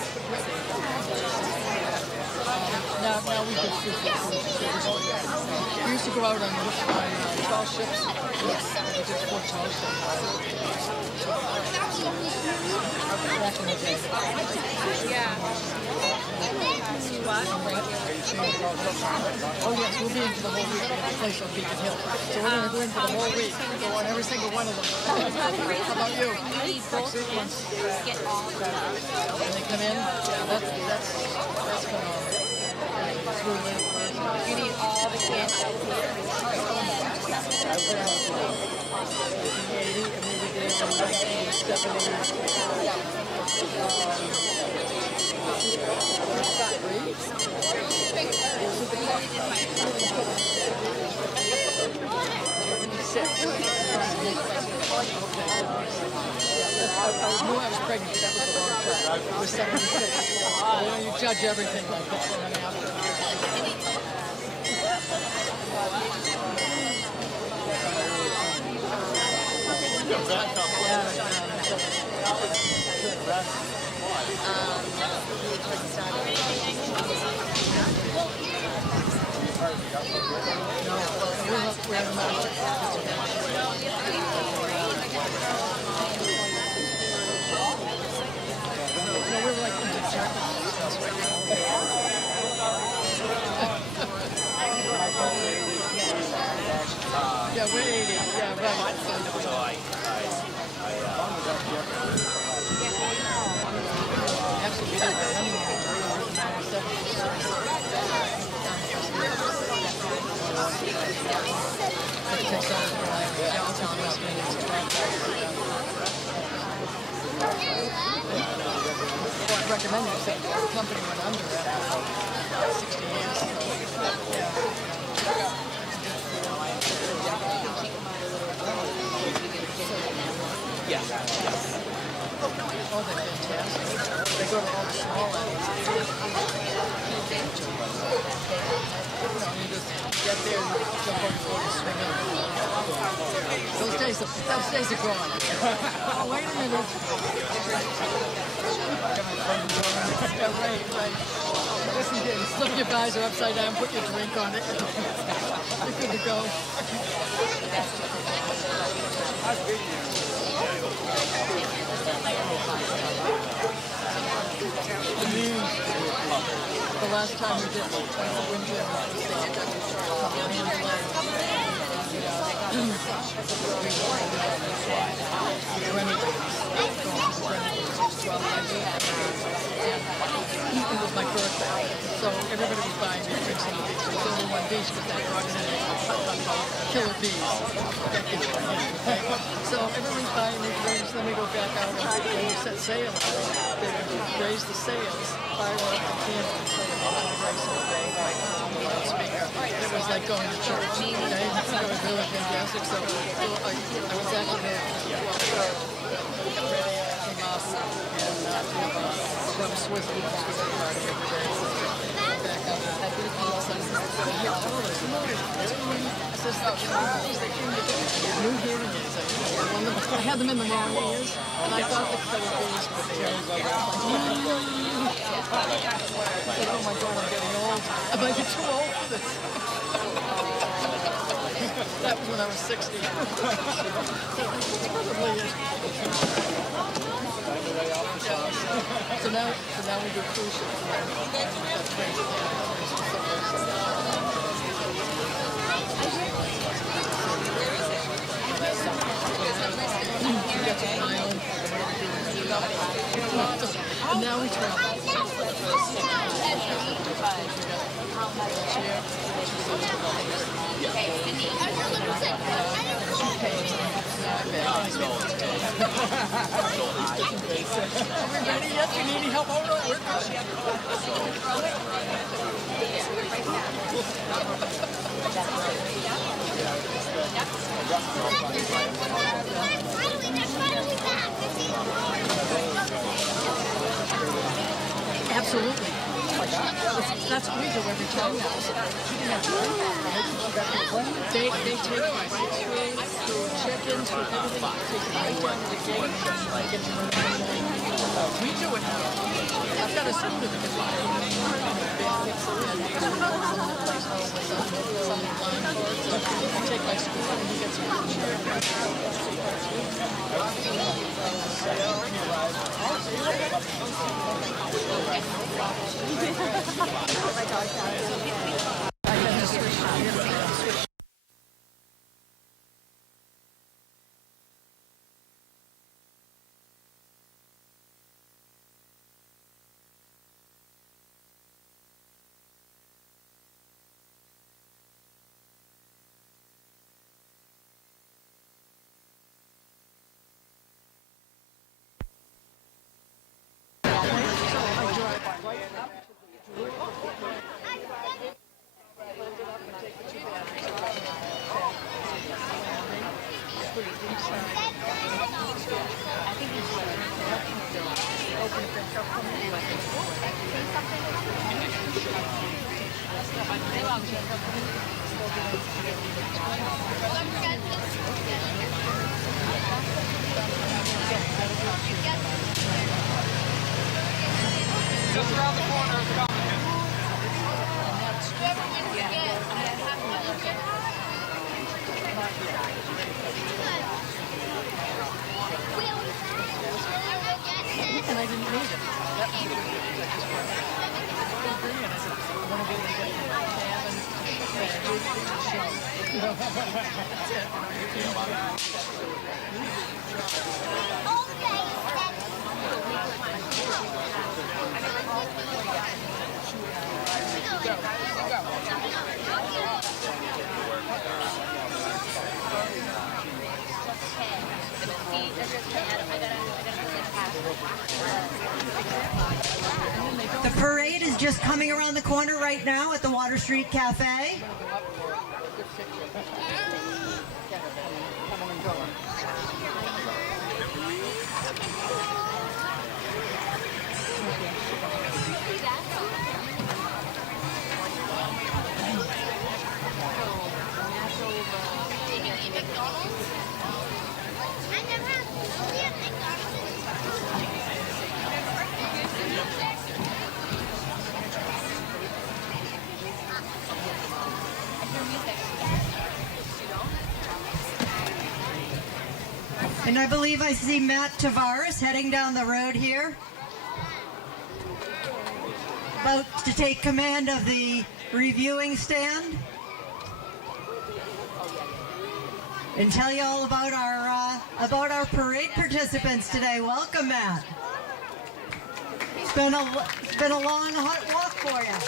No, we just we used to go out on tall ships. Yes, we did 4 tall ships. Oh yes, we'll be in for the whole week at the place on Beacon Hill. So we're going to go in for the whole week. Go on every single one of them. How about you? You need both ends to get all the time. When they come in, yeah, that's phenomenal. You need all the cans. 1980, and we did in 1976. I knew I was pregnant, but that was the wrong track. It was 76. You judge everything like before and after. Yeah, we're 80. Yeah, right. I recommend it, except the company went under after 60 years. So, yeah. Yeah. Oh, they're fantastic. They go to all the small ends. You just get there and jump on the board and swing in. Those days are gone. Oh, wait a minute. Yeah, right. Listen, you slip your visor upside down, put your drink on it. You're good to go. The last time we did winter, it was my birthday, so everybody was buying me drinks on the beach. There was only one beach because that brought in killer bees. Okay? So everyone's buying me drinks, then we go back out and when we set sail, they would raise the sails, fire up the candle, and play a race on the loudspeaker. It was like going to church. Okay? It was really fantastic. So I was actually there. Got ready, came up, and from Swiss Beach was a part of every day. Back up, had the beach, and new hearing aids. I had them in the wrong ears, and I thought that they were bees, but they were oh my God, I'm getting old. I'm like, you're too old for this. That was when I was 60. Probably is. So now we do cruise ships. And now we travel. Are we ready yet? Do you need any help? Oh, no, we're Absolutely. That's what we do every time now. They take my through chickens, through everything. Take it right down to the gate. Get to we do it now. I've got a certificate. I take my scooter and he gets a Just around the corner is coming. And I didn't need it. That was good. I just brought it. I was bringing it. I said, I want to be able to get my tab and food and show. You know, that's it. The parade is just coming around the corner right now at the Water Street Cafe. And I believe I see Matt Tavares heading down the road here, about to take command of the reviewing stand and tell you all about our parade participants today. Welcome, Matt. It's been a long, hot walk for you.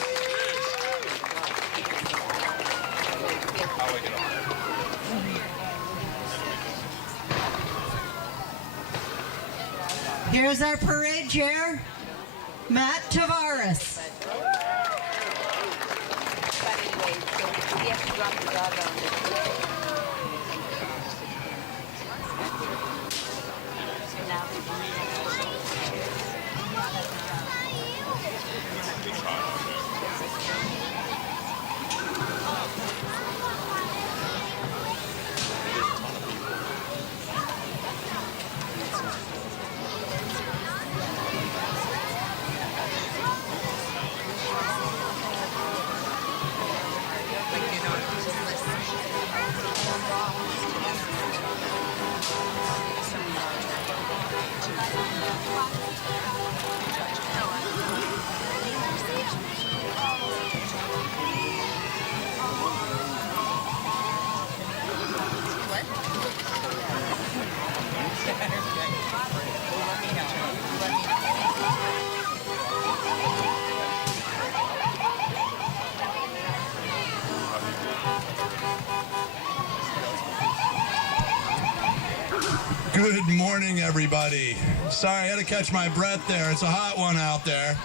Here's our parade chair, Matt Tavares. Good morning, everybody. Sorry, I had to catch my breath there. It's a hot one out there.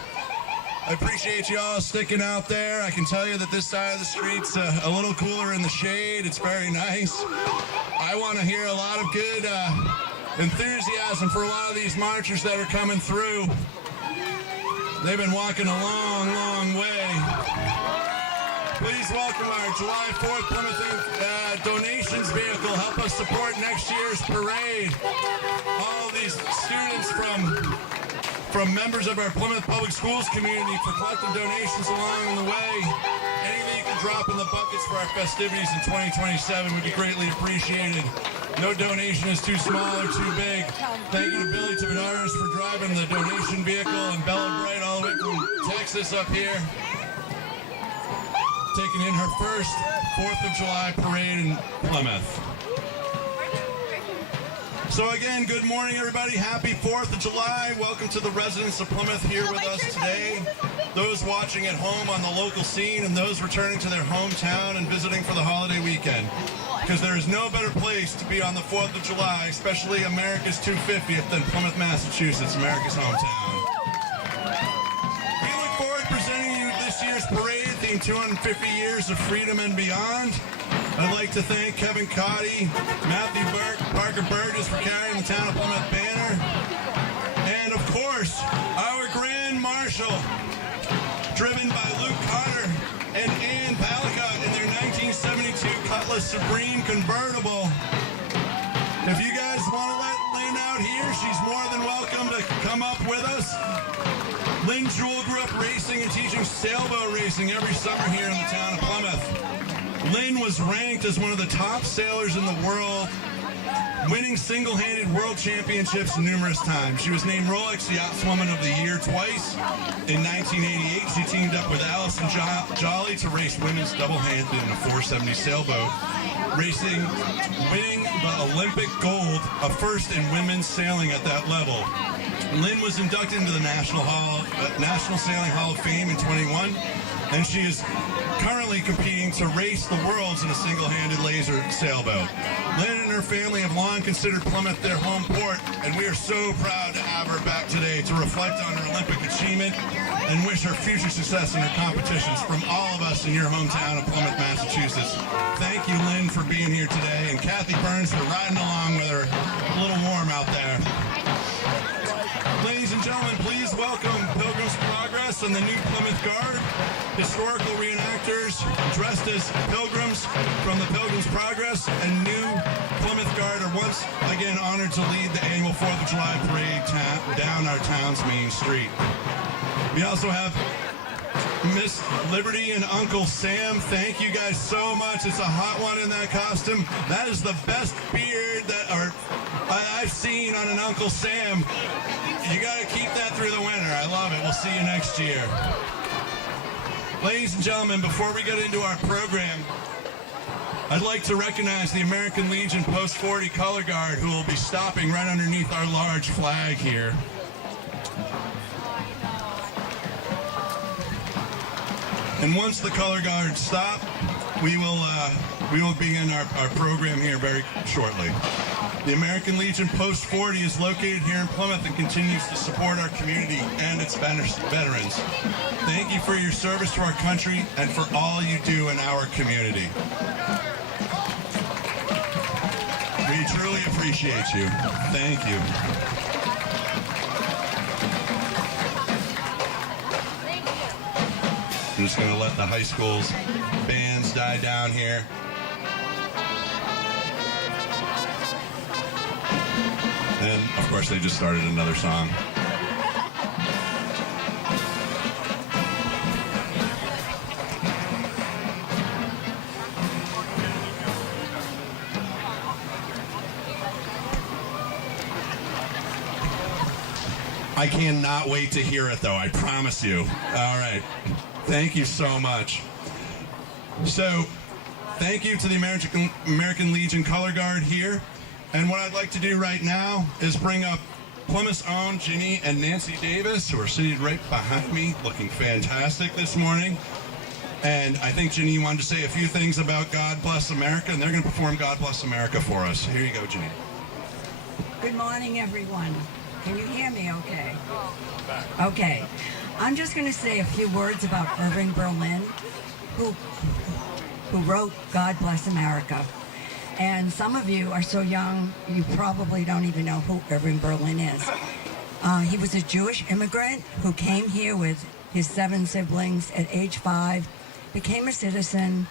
I appreciate you all sticking out there. I can tell you that this side of the street's a little cooler in the shade. It's very nice. I want to hear a lot of good enthusiasm for a lot of these marchers that are coming through. They've been walking a long, long way. Please welcome our July 4th Plymouth donations vehicle. Help us support next year's parade. All these students from members of our Plymouth Public Schools community for collecting donations along the way. Anything you can drop in the buckets for our festivities in 2027 would be greatly appreciated. No donation is too small or too big. Thank you to Billy Tavares for driving the donation vehicle and Bella Bright all the way from Texas. Alexis up here, taking in her first 4th of July parade in Plymouth. So again, good morning everybody. Happy 4th of July. Welcome to the residents of Plymouth here with us today. Those watching at home on the local scene and those returning to their hometown and visiting for the holiday weekend. Because there is no better place to be on the 4th of July, especially America's 250th, than Plymouth, Massachusetts, America's hometown. We look forward to presenting you this year's parade themed 250 Years of Freedom and Beyond. I'd like to thank Kevin Cotty, Matthew Burke, Parker Burgess for carrying the Town of Plymouth banner. And of course, our Grand Marshal, driven by Luke Connor and Ann Palica in their 1972 Cutlass Supreme convertible. If you guys want to let Lynn out here, she's more than welcome to come up with us. Lynn Jewell grew up racing and teaching sailboat racing every summer here in the town of Plymouth. Lynn was ranked as one of the top sailors in the world, winning single-handed world championships numerous times. She was named Rolex Yachtswoman of the Year twice. In 1988, she teamed up with Allison Jolly to race women's double-handed in a 470 sailboat, winning the Olympic gold, a first in women's sailing at that level. Lynn was inducted into the National Sailing Hall of Fame in 21, and she is currently competing to race the worlds in a single-handed laser sailboat. Lynn and her family have long considered Plymouth their home port, and we are so proud to have her back today to reflect on her Olympic achievement and wish her future success in her competitions from all of us in your hometown of Plymouth, Massachusetts. Thank you, Lynn, for being here today, and Kathy Burns for riding along with her. A little warm out there. Ladies and gentlemen, please welcome Pilgrim's Progress and the new Plymouth Guard, historical reenactors dressed as pilgrims from the Pilgrim's Progress, and new Plymouth Guard are once again honored to lead the annual 4th of July parade down our town's main street. We also have Miss Liberty and Uncle Sam. Thank you guys so much. It's a hot one in that costume. That is the best beard that I've seen on an Uncle Sam. You got to keep that through the winter. I love it. We'll see you next year. Ladies and gentlemen, before we get into our program, I'd like to recognize the American Legion Post 40 Color Guard, who will be stopping right underneath our large flag here. And once the Color Guards stop, we will begin our program here very shortly. The American Legion Post 40 is located here in Plymouth and continues to support our community and its veterans. Thank you for your service to our country and for all you do in our community. We truly appreciate you. Thank you. I'm just going to let the high school's bands die down here. And, of course, they just started another song. I cannot wait to hear it, though, I promise you. All right. Thank you so much. So, thank you to the American Legion Color Guard here. And what I'd like to do right now is bring up Plymouth's own Ginny and Nancy Davis, who are seated right behind me, looking fantastic this morning. And I think, Ginny, you wanted to say a few things about God Bless America, and they're going to perform God Bless America for us. Here you go, Ginny. Good morning, everyone. Can you hear me okay? Okay. I'm just going to say a few words about Irving Berlin, who wrote God Bless America. And some of you are so young, you probably don't even know who Irving Berlin is. He was a Jewish immigrant who came here with his 7 siblings at age 5, became a citizen,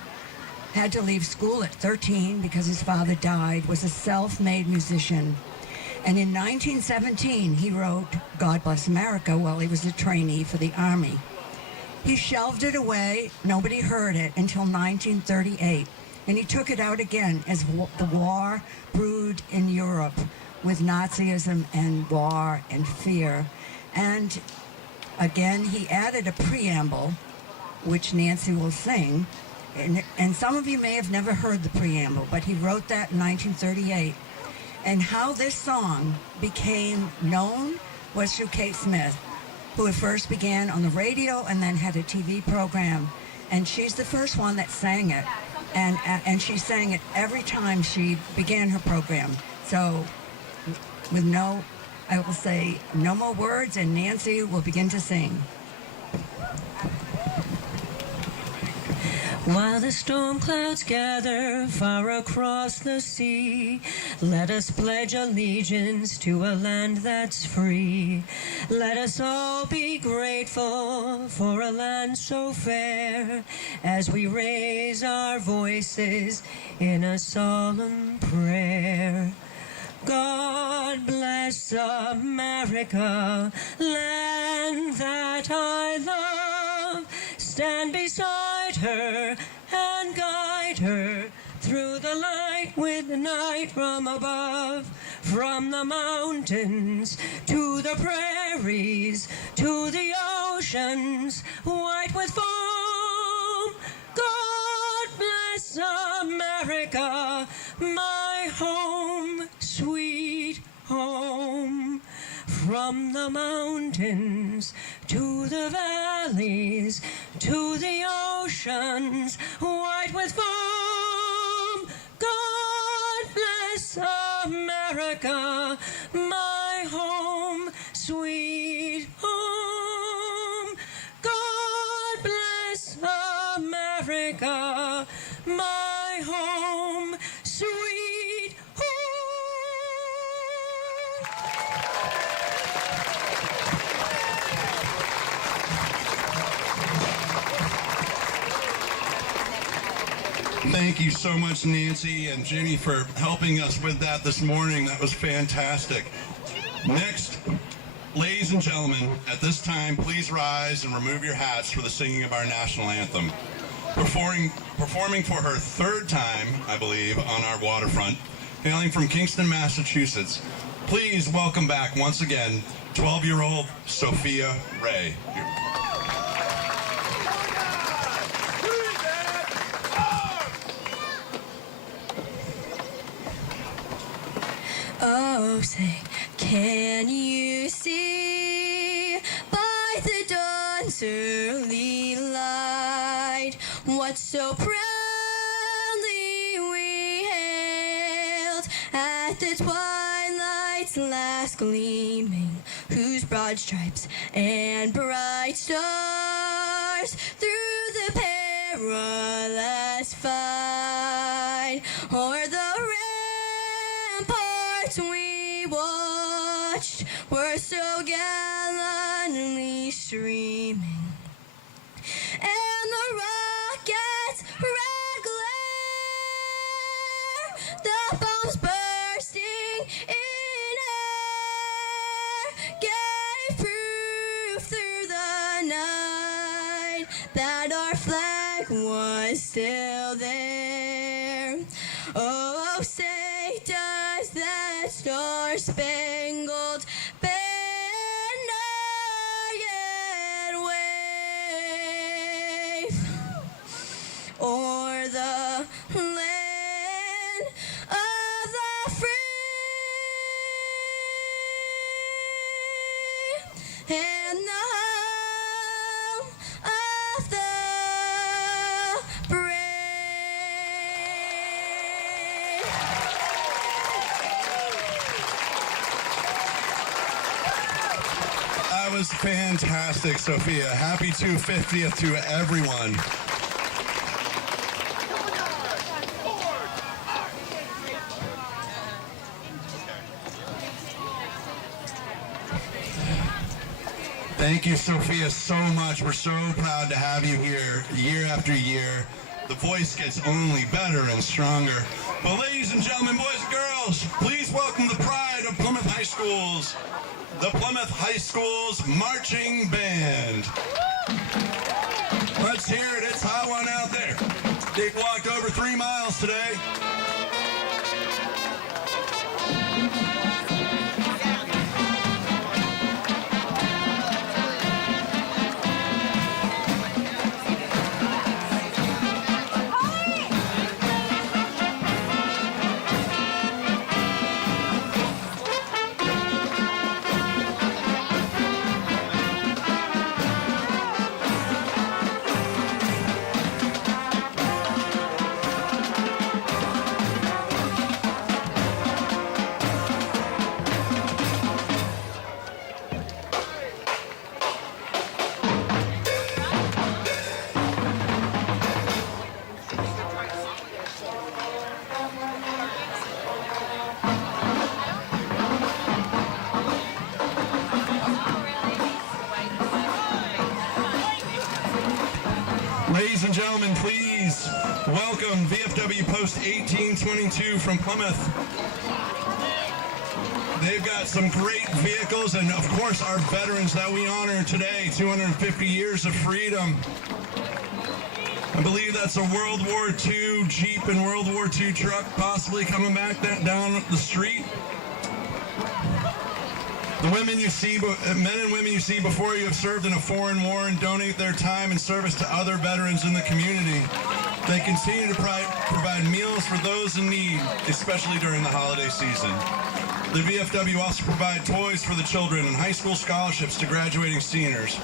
had to leave school at 13 because his father died, was a self-made musician. And in 1917, he wrote God Bless America while he was a trainee for the Army. He shelved it away, nobody heard it until 1938. And he took it out again as the war brewed in Europe with Nazism and war and fear. And Again, he added a preamble, which Nancy will sing. And some of you may have never heard the preamble, but he wrote that in 1938. And how this song became known was through Kate Smith, who at first began on the radio and then had a TV program. And she's the first one that sang it. And she sang it every time she began her program. So with I will say no more words, and Nancy will begin to sing. While the storm clouds gather far across the sea, let us pledge allegiance to a land that's free. Let us all be grateful for a land so fair, as we raise our voices in a solemn prayer. God bless America, land that I love. Stand beside her and guide her through the light with the night from above. From the mountains to the prairies to the oceans white with foam. God bless America, my home, sweet home. From the mountains to the valleys to the oceans white with foam. God bless America, my home, sweet home. God bless America, my home, sweet home. Thank you so much, Nancy and Jimmy, for helping us with that this morning. That was fantastic. Next, ladies and gentlemen, at this time, please rise and remove your hats for the singing of our national anthem. Performing for her third time, I believe, on our waterfront, hailing from Kingston, Massachusetts, please welcome back once again 12-year-old Sophia Ray. Oh, say, can you see by the dawn's early light what so proudly we hailed at the twilight's last gleaming, whose broad stripes and bright stars through the perilous fight o'er the we watched were so gallantly streaming, and the rocket's red glare, the bombs bursting in air, gave proof through the night that our flag was still there. Oh, say does that star-spangled banner yet wave o'er the land of the free and the home of the brave? That was fantastic, Sophia. Happy 250th to everyone. Thank you, Sophia, so much. We're so proud to have you here year after year. The voice gets only better and stronger. But ladies and gentlemen, boys and girls, please welcome the pride of Plymouth High Schools, the Plymouth High Schools Marching Band. Let's hear it. It's hot one out there. They've walked over 3 miles today. Ladies and gentlemen, please welcome VFW Post 1822 from Plymouth. They've got some great vehicles and, of course, our veterans that we honor today, 250 years of freedom. I believe that's a World War II Jeep and World War II truck possibly coming back down the street. The women you see, men and women you see before you have served in a foreign war and donate their time and service to other veterans in the community. They continue to provide meals for those in need, especially during the holiday season. The VFW also provide toys for the children and high school scholarships to graduating seniors.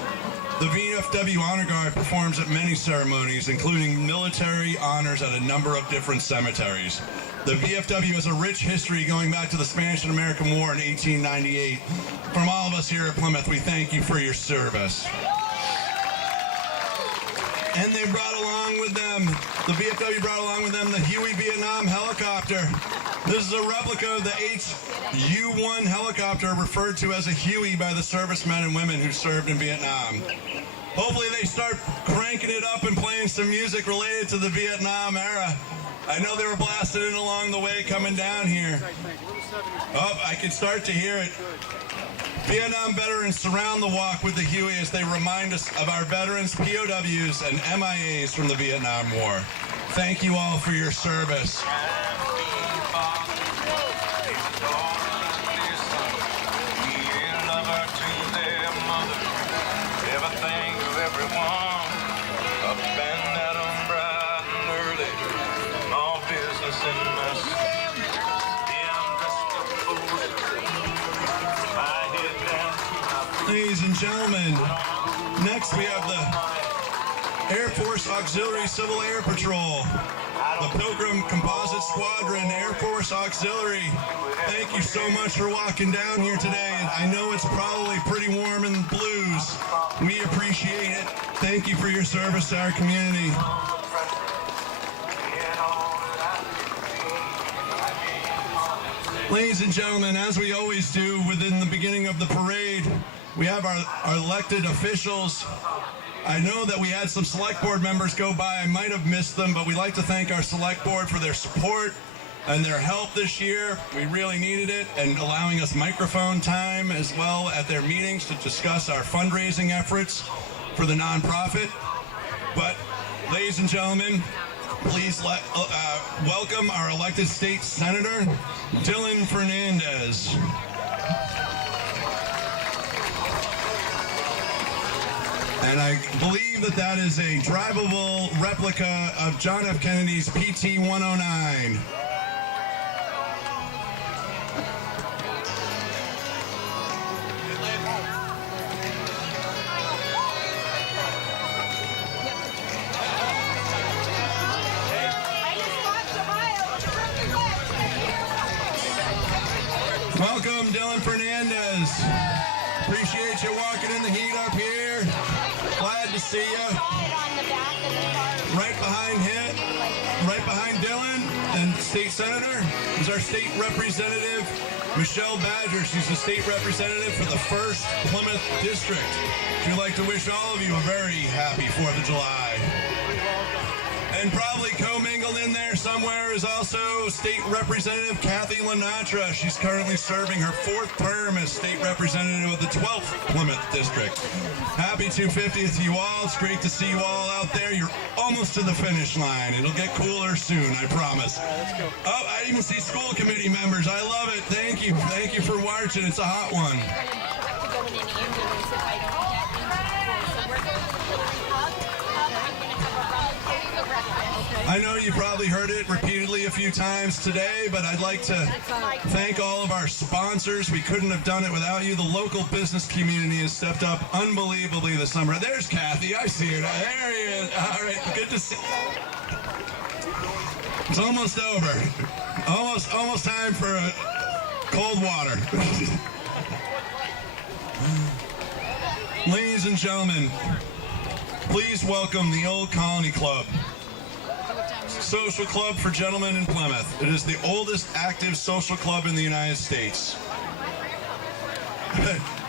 The VFW Honor Guard performs at many ceremonies, including military honors at a number of different cemeteries. The VFW has a rich history going back to the Spanish and American War in 1898. From all of us here at Plymouth, we thank you for your service. And they brought along with them, the VFW brought along with them the Huey Vietnam helicopter. This is a replica of the HU-1 helicopter referred to as a Huey by the servicemen and women who served in Vietnam. Hopefully they start cranking it up and playing some music related to the Vietnam era. I know they were blasted in along the way coming down here. Oh, I can start to hear it. Vietnam veterans surround the walk with the Huey as they remind us of our veterans, POWs, and MIAs from the Vietnam War. Thank you all for your service. Ladies and gentlemen, next we have the Air Force Auxiliary Civil Air Patrol, the Pilgrim Composite Squadron, Air Force Auxiliary. Thank you so much for walking down here today. And I know it's probably pretty warm in the blues. We appreciate it. Thank you for your service to our community. Ladies and gentlemen, as we always do within the beginning of the parade, we have our elected officials. I know that we had some select board members go by. I might have missed them, but we'd like to thank our select board for their support and their help this year. We really needed it, and allowing us microphone time as well at their meetings to discuss our fundraising efforts for the nonprofit. But, ladies and gentlemen, please welcome our elected state senator, Dylan Fernandez. And I believe that is a drivable replica of John F. Kennedy's PT 109. Welcome, Dylan Fernandez. Appreciate you walking in the heat up here. Glad to see you. Right behind him, right behind Dylan and State Senator is our State Representative, Michelle Badger. She's the State Representative for the 1st Plymouth District. She'd like to wish all of you a very happy 4th of July. And probably commingled in there somewhere is also State Representative Kathy Lenatra. She's currently serving her 4th term as State Representative of the 12th Plymouth District. Happy 250th to you all. It's great to see you all out there. You're almost to the finish line. It'll get cooler soon, I promise. Oh, I even see school committee members. I love it. Thank you. Thank you for watching. It's a hot one. I know you probably heard it repeatedly a few times today, but I'd like to thank all of our sponsors. We couldn't have done it without you. The local business community has stepped up unbelievably this summer. There's Kathy. I see her. There he is. All right. Good to see. It's almost over. Almost time for a cold water. Ladies and gentlemen, please welcome the Old Colony Club. Social club for gentlemen in Plymouth. It is the oldest active social club in the United States.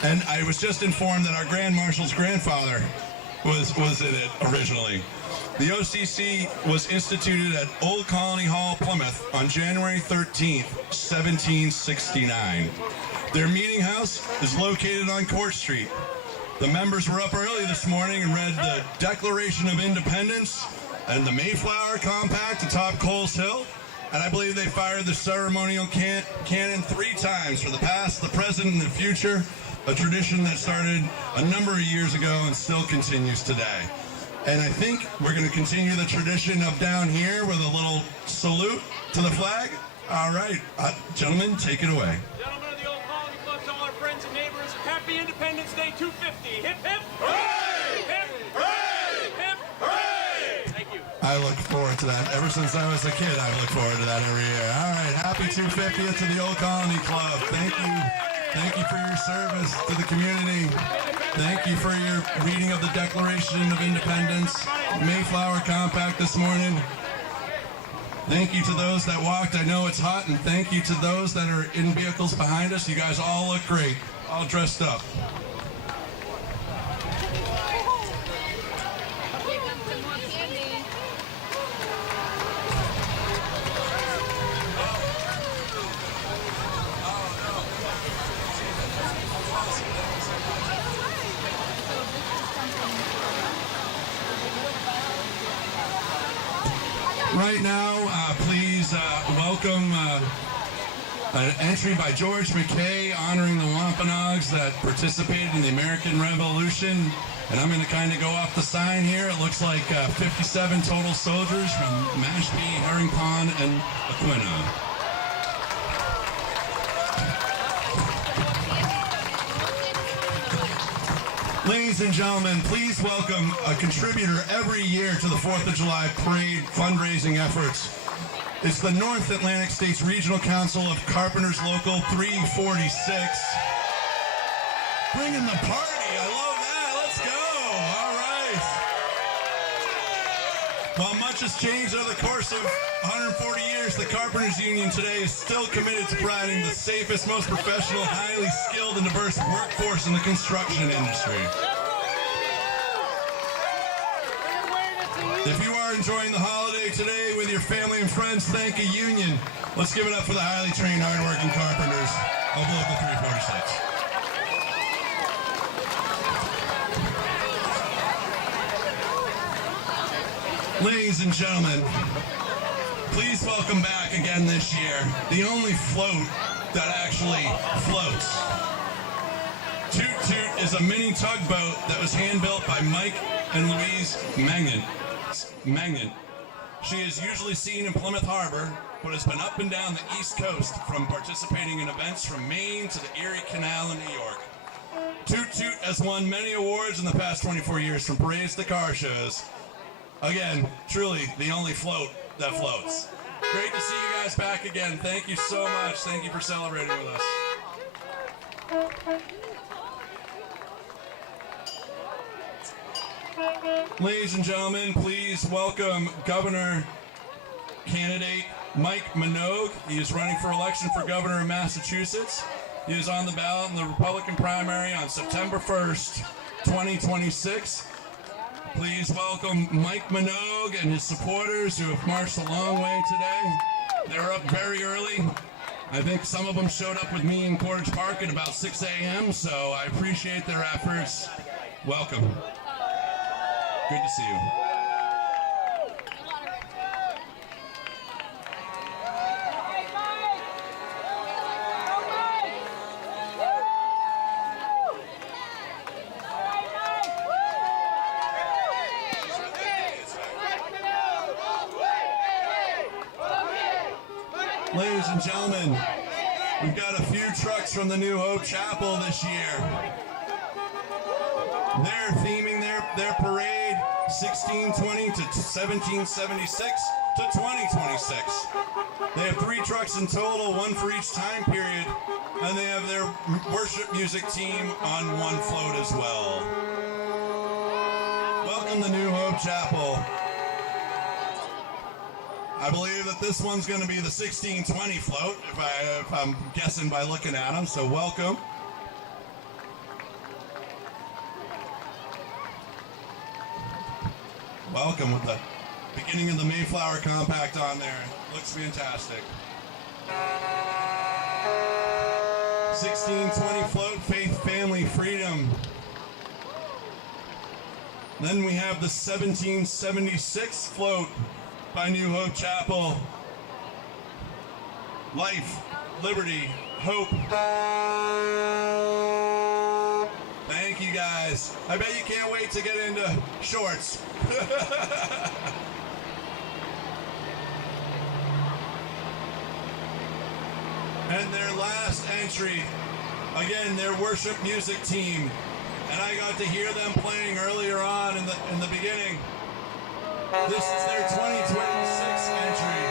And I was just informed that our Grand Marshal's grandfather was in it originally. The OCC was instituted at Old Colony Hall, Plymouth on January 13th, 1769. Their meeting house is located on Court Street. The members were up early this morning and read the Declaration of Independence and the Mayflower Compact atop Coles Hill. And I believe they fired the ceremonial cannon 3 times for the past, the present, and the future, a tradition that started a number of years ago and still continues today. And I think we're going to continue the tradition of down here with a little salute to the flag. All right, gentlemen, take it away. Gentlemen of the Old Colony Club, to all our friends and neighbors, Happy Independence Day 250. Hip, hip, hooray! Hip, hooray! Hip, hooray! Thank you. I look forward to that. Ever since I was a kid, I look forward to that every year. All right, happy 250th to the Old Colony Club. Thank you. Thank you for your service to the community. Thank you for your reading of the Declaration of Independence, Mayflower Compact this morning. Thank you to those that walked. I know it's hot, and thank you to those that are in vehicles behind us. You guys all look great, all dressed up. Right now, please welcome an entry by George McKay honoring the Wampanoags that participated in the American Revolution. And I'm going to kind of go off the sign here. It looks like 57 total soldiers from Mashpee, Herring Pond, and Aquina. Ladies and gentlemen, please welcome a contributor every year to the 4th of July Parade fundraising efforts. It's the North Atlantic States Regional Council of Carpenters Local 346. Bringing the party. I love that. Let's go. All right. While much has changed over the course of 140 years, the Carpenters Union today is still committed to providing the safest, most professional, highly skilled, and diverse workforce in the construction industry. If you are enjoying the holiday today with your family and friends, thank a union. Let's give it up for the highly trained, hardworking carpenters of Local 346. Ladies and gentlemen, please welcome back again this year the only float that actually floats. Toot Toot is a mini tugboat that was hand-built by Mike and Louise Mangan. She is usually seen in Plymouth Harbor, but has been up and down the East Coast from participating in events from Maine to the Erie Canal in New York. Toot Toot has won many awards in the past 24 years, from parades to car shows. Again, truly the only float that floats. Great to see you guys back again. Thank you so much. Thank you for celebrating with us. Ladies and gentlemen, please welcome Governor candidate Mike Minogue. He is running for election for governor of Massachusetts. He is on the ballot in the Republican primary on September 1st, 2026. Please welcome Mike Minogue and his supporters who have marched a long way today. They're up very early. I think some of them showed up with me in Portage Park at about 6 a.m., so I appreciate their efforts. Welcome. Good to see you. Ladies and gentlemen, we've got a few trucks from the New Hope Chapel this year. They're theming their parade 1620 to 1776 to 2026. They have 3 trucks in total, 1 for each time period, and they have their worship music team on 1 float as well. Welcome to New Hope Chapel. I believe that this one's going to be the 1620 float, if I'm guessing by looking at them, so welcome. Welcome with the beginning of the Mayflower Compact on there. Looks fantastic. 1620 float, faith, family, freedom. Then we have the 1776 float by New Hope Chapel. Life, liberty, hope. Thank you guys. I bet you can't wait to get into shorts. And their last entry, again, their worship music team. And I got to hear them playing earlier on in the beginning. This is their 2026 entry.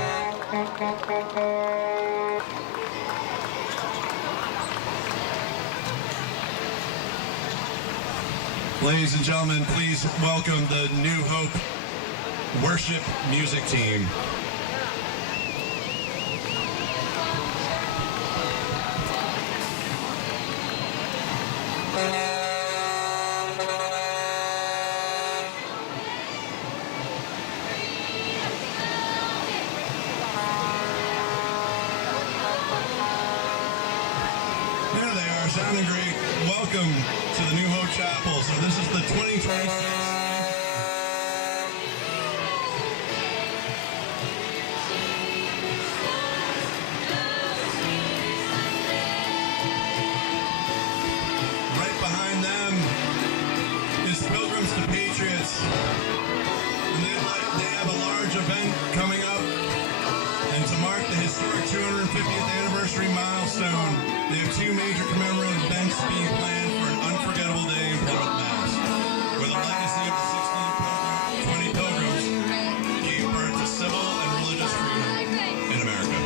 Ladies and gentlemen, please welcome the New Hope worship music team. Sounding great. Welcome to the New Hope Chapel. So this is the 2026. Right behind them is Pilgrims to Patriots. And they have a large event coming up. And to mark the historic 250th anniversary milestone, they have two major commemorative events being planned for an unforgettable day in Plymouth, Mass, where the legacy of the 1620 Pilgrims gave birth to civil and religious freedom in America.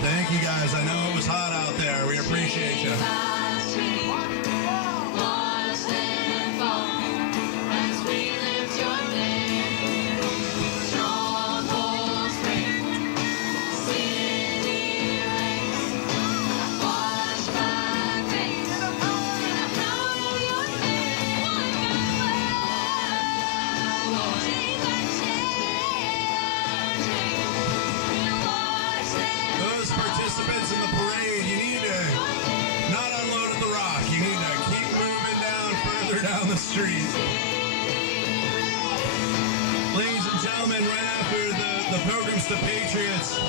Thank you guys. I know it was hot out there. We appreciate you. Participants in the parade, you need to not unload at the rock. You need to keep moving further down the street. Ladies and gentlemen, right after the Pilgrims to Patriots,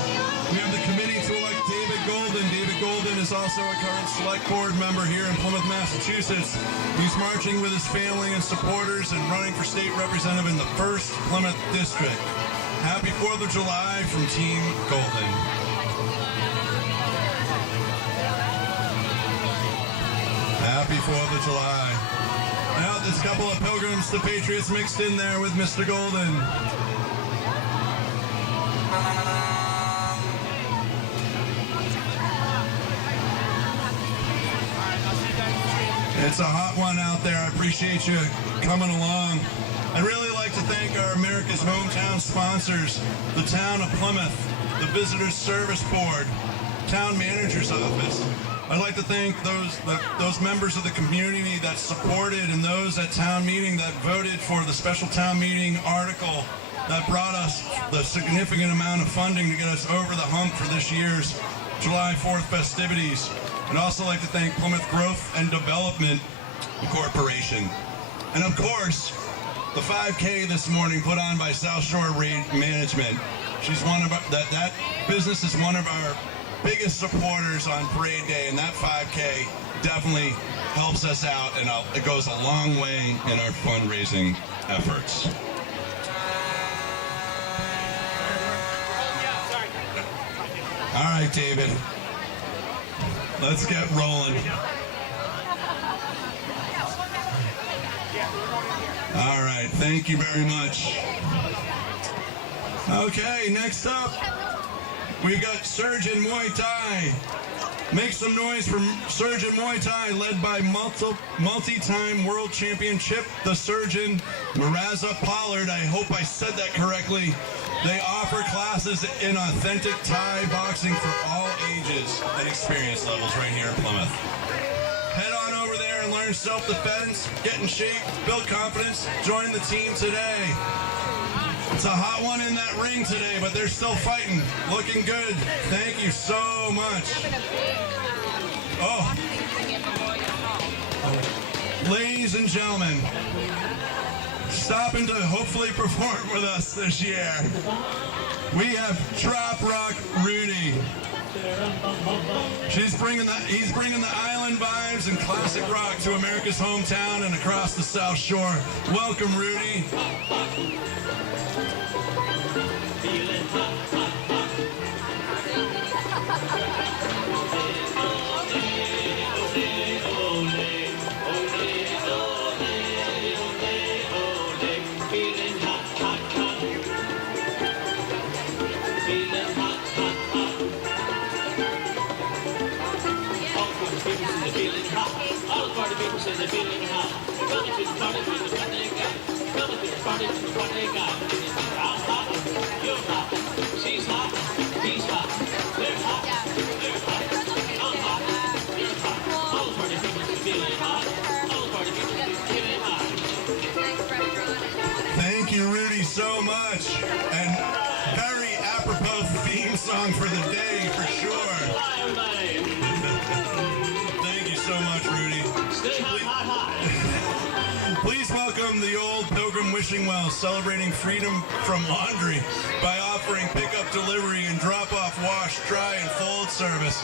we have the committee to elect David Golden. David Golden is also a current select board member here in Plymouth, Massachusetts. He's marching with his family and supporters and running for state representative in the 1st Plymouth District. Happy 4th of July from Team Golden. Happy 4th of July. Now there's a couple of Pilgrims to Patriots mixed in there with Mr. Golden. It's a hot one out there. I appreciate you coming along. I'd really like to thank our America's Hometown sponsors, the Town of Plymouth, the Visitors Service Board, Town Manager's Office. I'd like to thank those members of the community that supported and those at town meeting that voted for the special town meeting article that brought us the significant amount of funding to get us over the hump for this year's July 4th festivities. I'd also like to thank Plymouth Growth and Development Corporation. And of course, the 5K this morning put on by South Shore Management. She's one of that business is one of our biggest supporters on parade day, and that 5K definitely helps us out, and it goes a long way in our fundraising efforts. All right, David, let's get rolling. All right, thank you very much. Okay, next up, we've got Surgeon Muay Thai. Make some noise for Surgeon Muay Thai, led by multi-time world championship, the Surgeon Miraza Pollard. I hope I said that correctly. They offer classes in authentic Thai boxing for all ages and experience levels right here in Plymouth. Head on over there and learn self-defense, get in shape, build confidence, join the team today. It's a hot one in that ring today, but they're still fighting. Looking good. Thank you so much. Oh. Ladies and gentlemen, stopping to hopefully perform with us this year, we have Trop Rock Rudy. He's bringing the island vibes and classic rock to America's hometown and across the South Shore. Welcome, Rudy. Thank you, Rudy, so much. And very apropos theme song for the day, for sure. Thank you so much, Rudy. Please welcome the old Pilgrim Wishing Well, celebrating freedom from laundry by offering pickup, delivery, and drop-off, wash, dry, and fold service.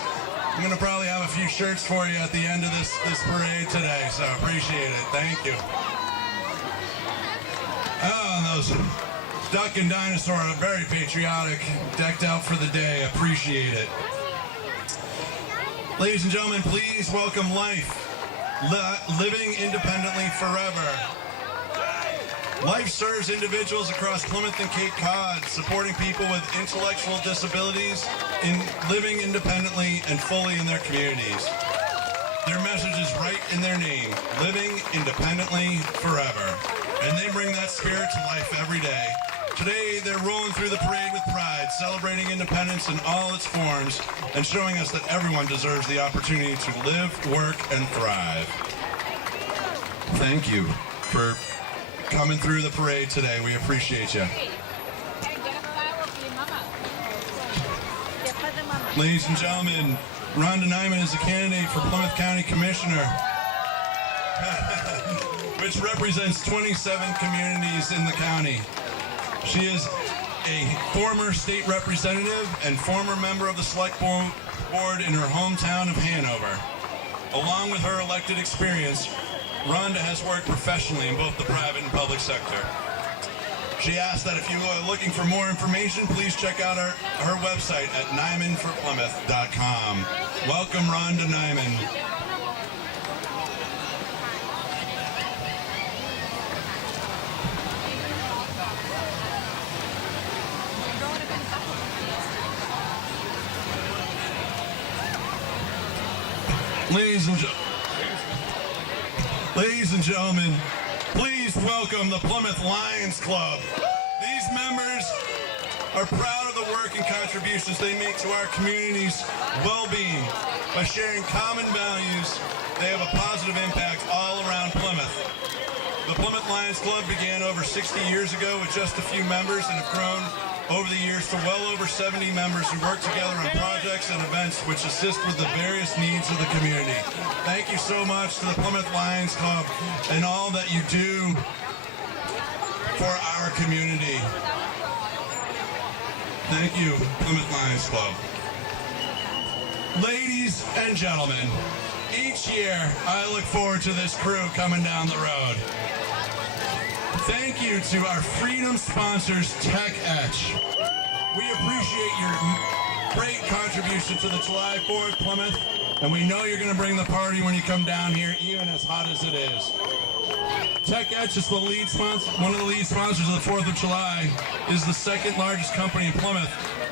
I'm going to probably have a few shirts for you at the end of this parade today, so appreciate it. Thank you. Oh, those duck and dinosaur are very patriotic, decked out for the day. Appreciate it. Ladies and gentlemen, please welcome Life. Living independently forever. Life serves individuals across Plymouth and Cape Cod, supporting people with intellectual disabilities in living independently and fully in their communities. Their message is right in their name, living independently forever. And they bring that spirit to life every day. Today, they're rolling through the parade with pride, celebrating independence in all its forms, and showing us that everyone deserves the opportunity to live, work, and thrive. Thank you for coming through the parade today. We appreciate you. Ladies and gentlemen, Rhonda Nyman is a candidate for Plymouth County Commissioner, which represents 27 communities in the county. She is a former state representative and former member of the Select Board in her hometown of Hanover. Along with her elected experience, Rhonda has worked professionally in both the private and public sector. She asked that if you are looking for more information, please check out her website at nymanforplymouth.com. Welcome, Rhonda Nyman. Ladies and gentlemen, please welcome the Plymouth Lions Club. These members are proud of the work and contributions they make to our community's well-being. By sharing common values, they have a positive impact all around Plymouth. The Plymouth Lions Club began over 60 years ago with just a few members and have grown over the years to well over 70 members who work together on projects and events which assist with the various needs of the community. Thank you so much to the Plymouth Lions Club and all that you do for our community. Thank you, Plymouth Lions Club. Ladies and gentlemen, each year I look forward to this crew coming down the road. Thank you to our Freedom sponsors, Tech Etch. We appreciate your great contribution to the July 4th Plymouth, and we know you're going to bring the party when you come down here, even as hot as it is. Tech Etch is the lead sponsor, one of the lead sponsors of the 4th of July, is the second largest company in Plymouth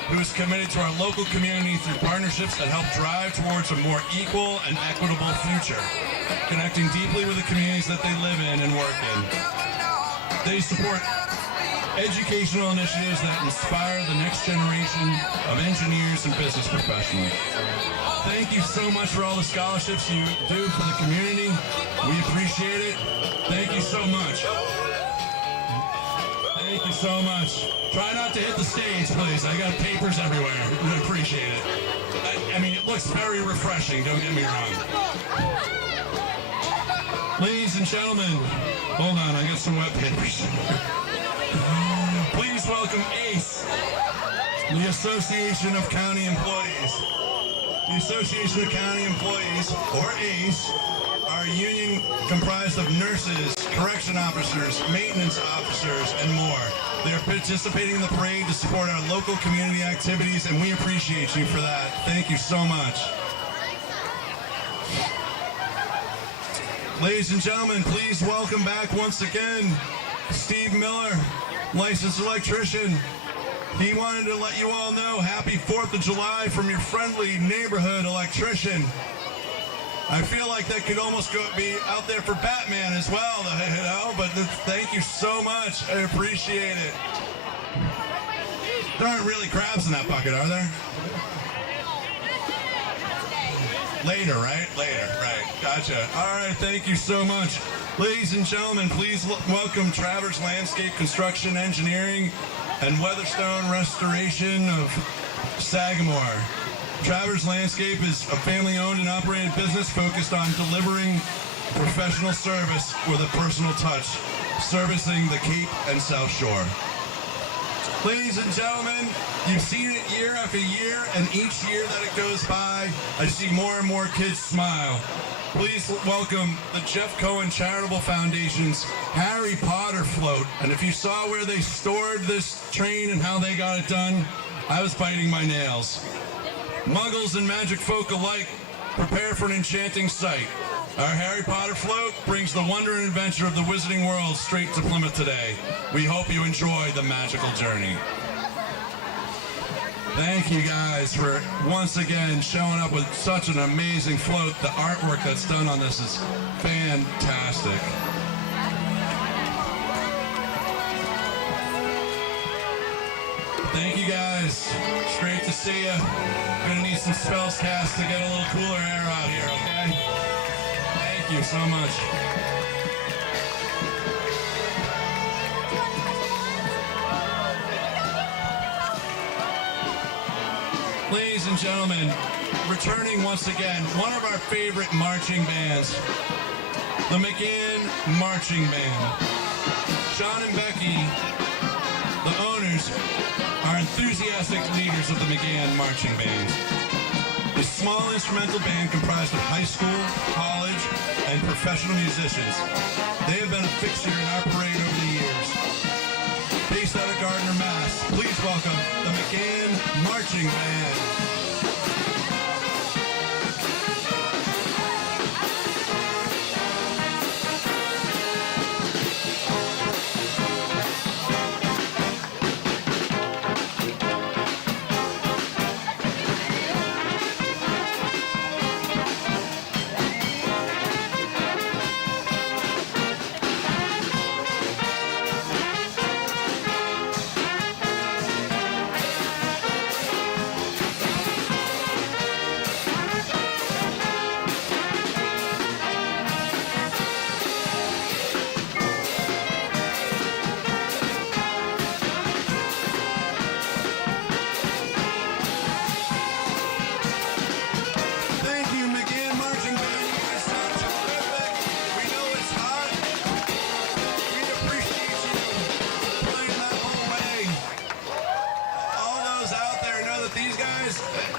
who is committed to our local community through partnerships that help drive towards a more equal and equitable future, connecting deeply with the communities that they live in and work in. They support educational initiatives that inspire the next generation of engineers and business professionals. Thank you so much for all the scholarships you do for the community. We appreciate it. Thank you so much. Thank you so much. Try not to hit the stage, please. I got papers everywhere. I appreciate it. I mean, it looks very refreshing, don't get me wrong. Ladies and gentlemen, hold on, I got some wet papers. Please welcome ACE, the Association of County Employees. The Association of County Employees, or ACE, are a union comprised of nurses, correction officers, maintenance officers, and more. They're participating in the parade to support our local community activities, and we appreciate you for that. Thank you so much. Ladies and gentlemen, please welcome back once again Steve Miller, licensed electrician. He wanted to let you all know happy 4th of July from your friendly neighborhood electrician. I feel like that could almost be out there for Batman as well, you know, but thank you so much. I appreciate it. There aren't really crabs in that bucket, are there? Later, right? Later, right. Gotcha. All right, thank you so much. Ladies and gentlemen, please welcome Travers Landscape Construction Engineering and Weatherstone Restoration of Sagamore. Travers Landscape is a family-owned and operated business focused on delivering professional service with a personal touch, servicing the Cape and South Shore. Ladies and gentlemen, you've seen it year after year, and each year that it goes by, I see more and more kids smile. Please welcome the Jeff Cohen Charitable Foundation's Harry Potter float. And if you saw where they stored this train and how they got it done, I was biting my nails. Muggles and magic folk alike, prepare for an enchanting sight. Our Harry Potter float brings the wonder and adventure of the Wizarding World straight to Plymouth today. We hope you enjoy the magical journey. Thank you guys for once again showing up with such an amazing float. The artwork that's done on this is fantastic. Thank you guys. It's great to see you. Gonna need some spells cast to get a little cooler air out here, okay? Thank you so much. Ladies and gentlemen, returning once again, one of our favorite marching bands, the McGann Marching Band. Sean and Becky, the owners, are enthusiastic leaders of the McGann Marching Band. A small instrumental band comprised of high school, college, and professional musicians. They have been a fixture in our parade over the years. Based out of Gardner, Mass., please welcome the McGann Marching Band.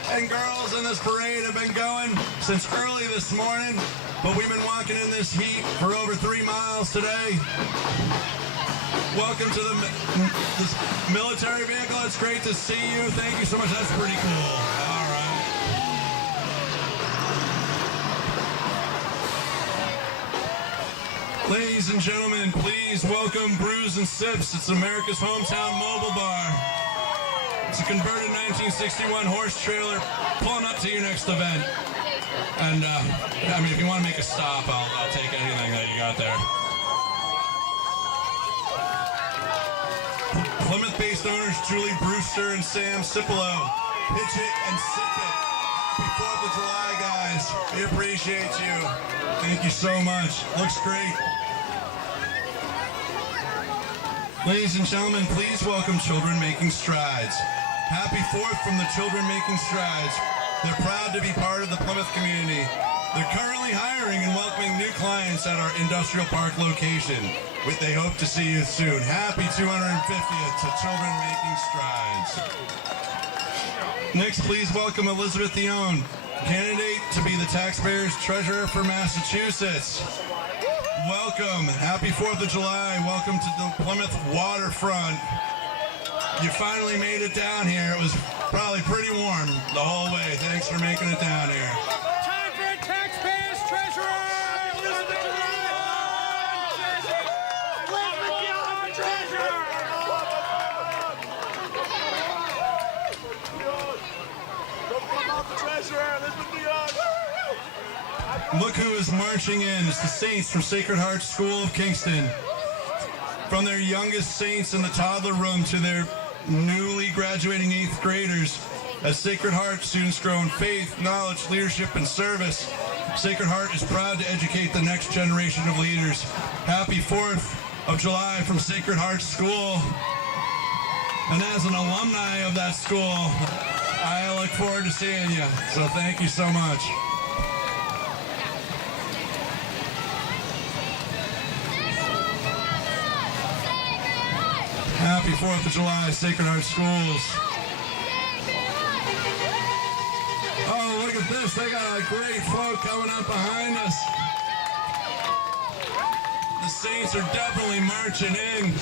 And girls in this parade have been going since early this morning, but we've been walking in this heat for over 3 miles today. Welcome to this military vehicle. It's great to see you. Thank you so much. That's pretty cool. All right. Ladies and gentlemen, please welcome Brews and Sips. It's America's hometown mobile bar. It's a converted 1961 horse trailer pulling up to your next event. And, I mean, if you want to make a stop, I'll take anything that you got there. Plymouth-based owners Julie Brewster and Sam Cipolo. Pitch it and sip it. Happy 4th of July, guys. We appreciate you. Thank you so much. Looks great. Ladies and gentlemen, please welcome Children Making Strides. Happy 4th from the Children Making Strides. They're proud to be part of the Plymouth community. They're currently hiring and welcoming new clients at our Industrial Park location. They hope to see you soon. Happy 250th to Children Making Strides. Next, please welcome Elizabeth Dion, candidate to be the taxpayers' treasurer for Massachusetts. Welcome. Happy 4th of July. Welcome to the Plymouth waterfront. You finally made it down here. It was probably pretty warm the whole way. Thanks for making it down here. Time for a taxpayers' treasurer! Elizabeth Dion, treasurer! Look who is marching in. It's the Saints from Sacred Heart School of Kingston. From their youngest saints in the toddler room to their newly graduating 8th graders. As Sacred Heart students grow in faith, knowledge, leadership, and service, Sacred Heart is proud to educate the next generation of leaders. Happy 4th of July from Sacred Heart School. And as an alumni of that school, I look forward to seeing you. So thank you so much. Happy 4th of July, Sacred Heart Schools. Oh, look at this. They got a great float coming up behind us. The Saints are definitely marching in.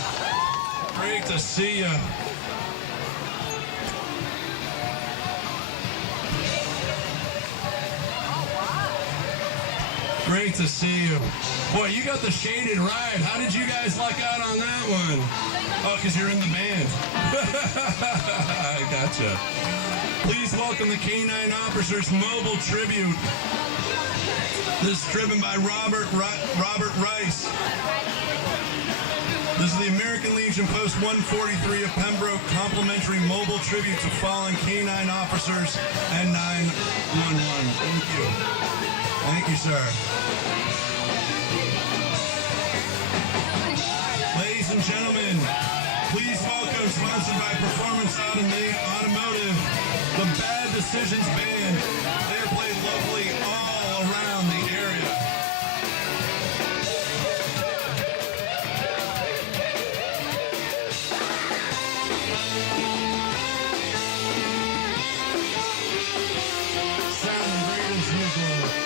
Great to see you. Great to see you. Boy, you got the shaded ride. How did you guys luck out on that one? Oh, because you're in the band. I gotcha. Please welcome the K-9 Officers Mobile Tribute. This is driven by Robert Rice. This is the American Legion Post 143 of Pembroke complimentary mobile tribute to fallen K-9 officers and 911. Thank you. Thank you, sir. Ladies and gentlemen, please welcome, sponsored by Performance Automotive, the Bad Decisions Band. They are played locally all around the area. Sounding great as usual.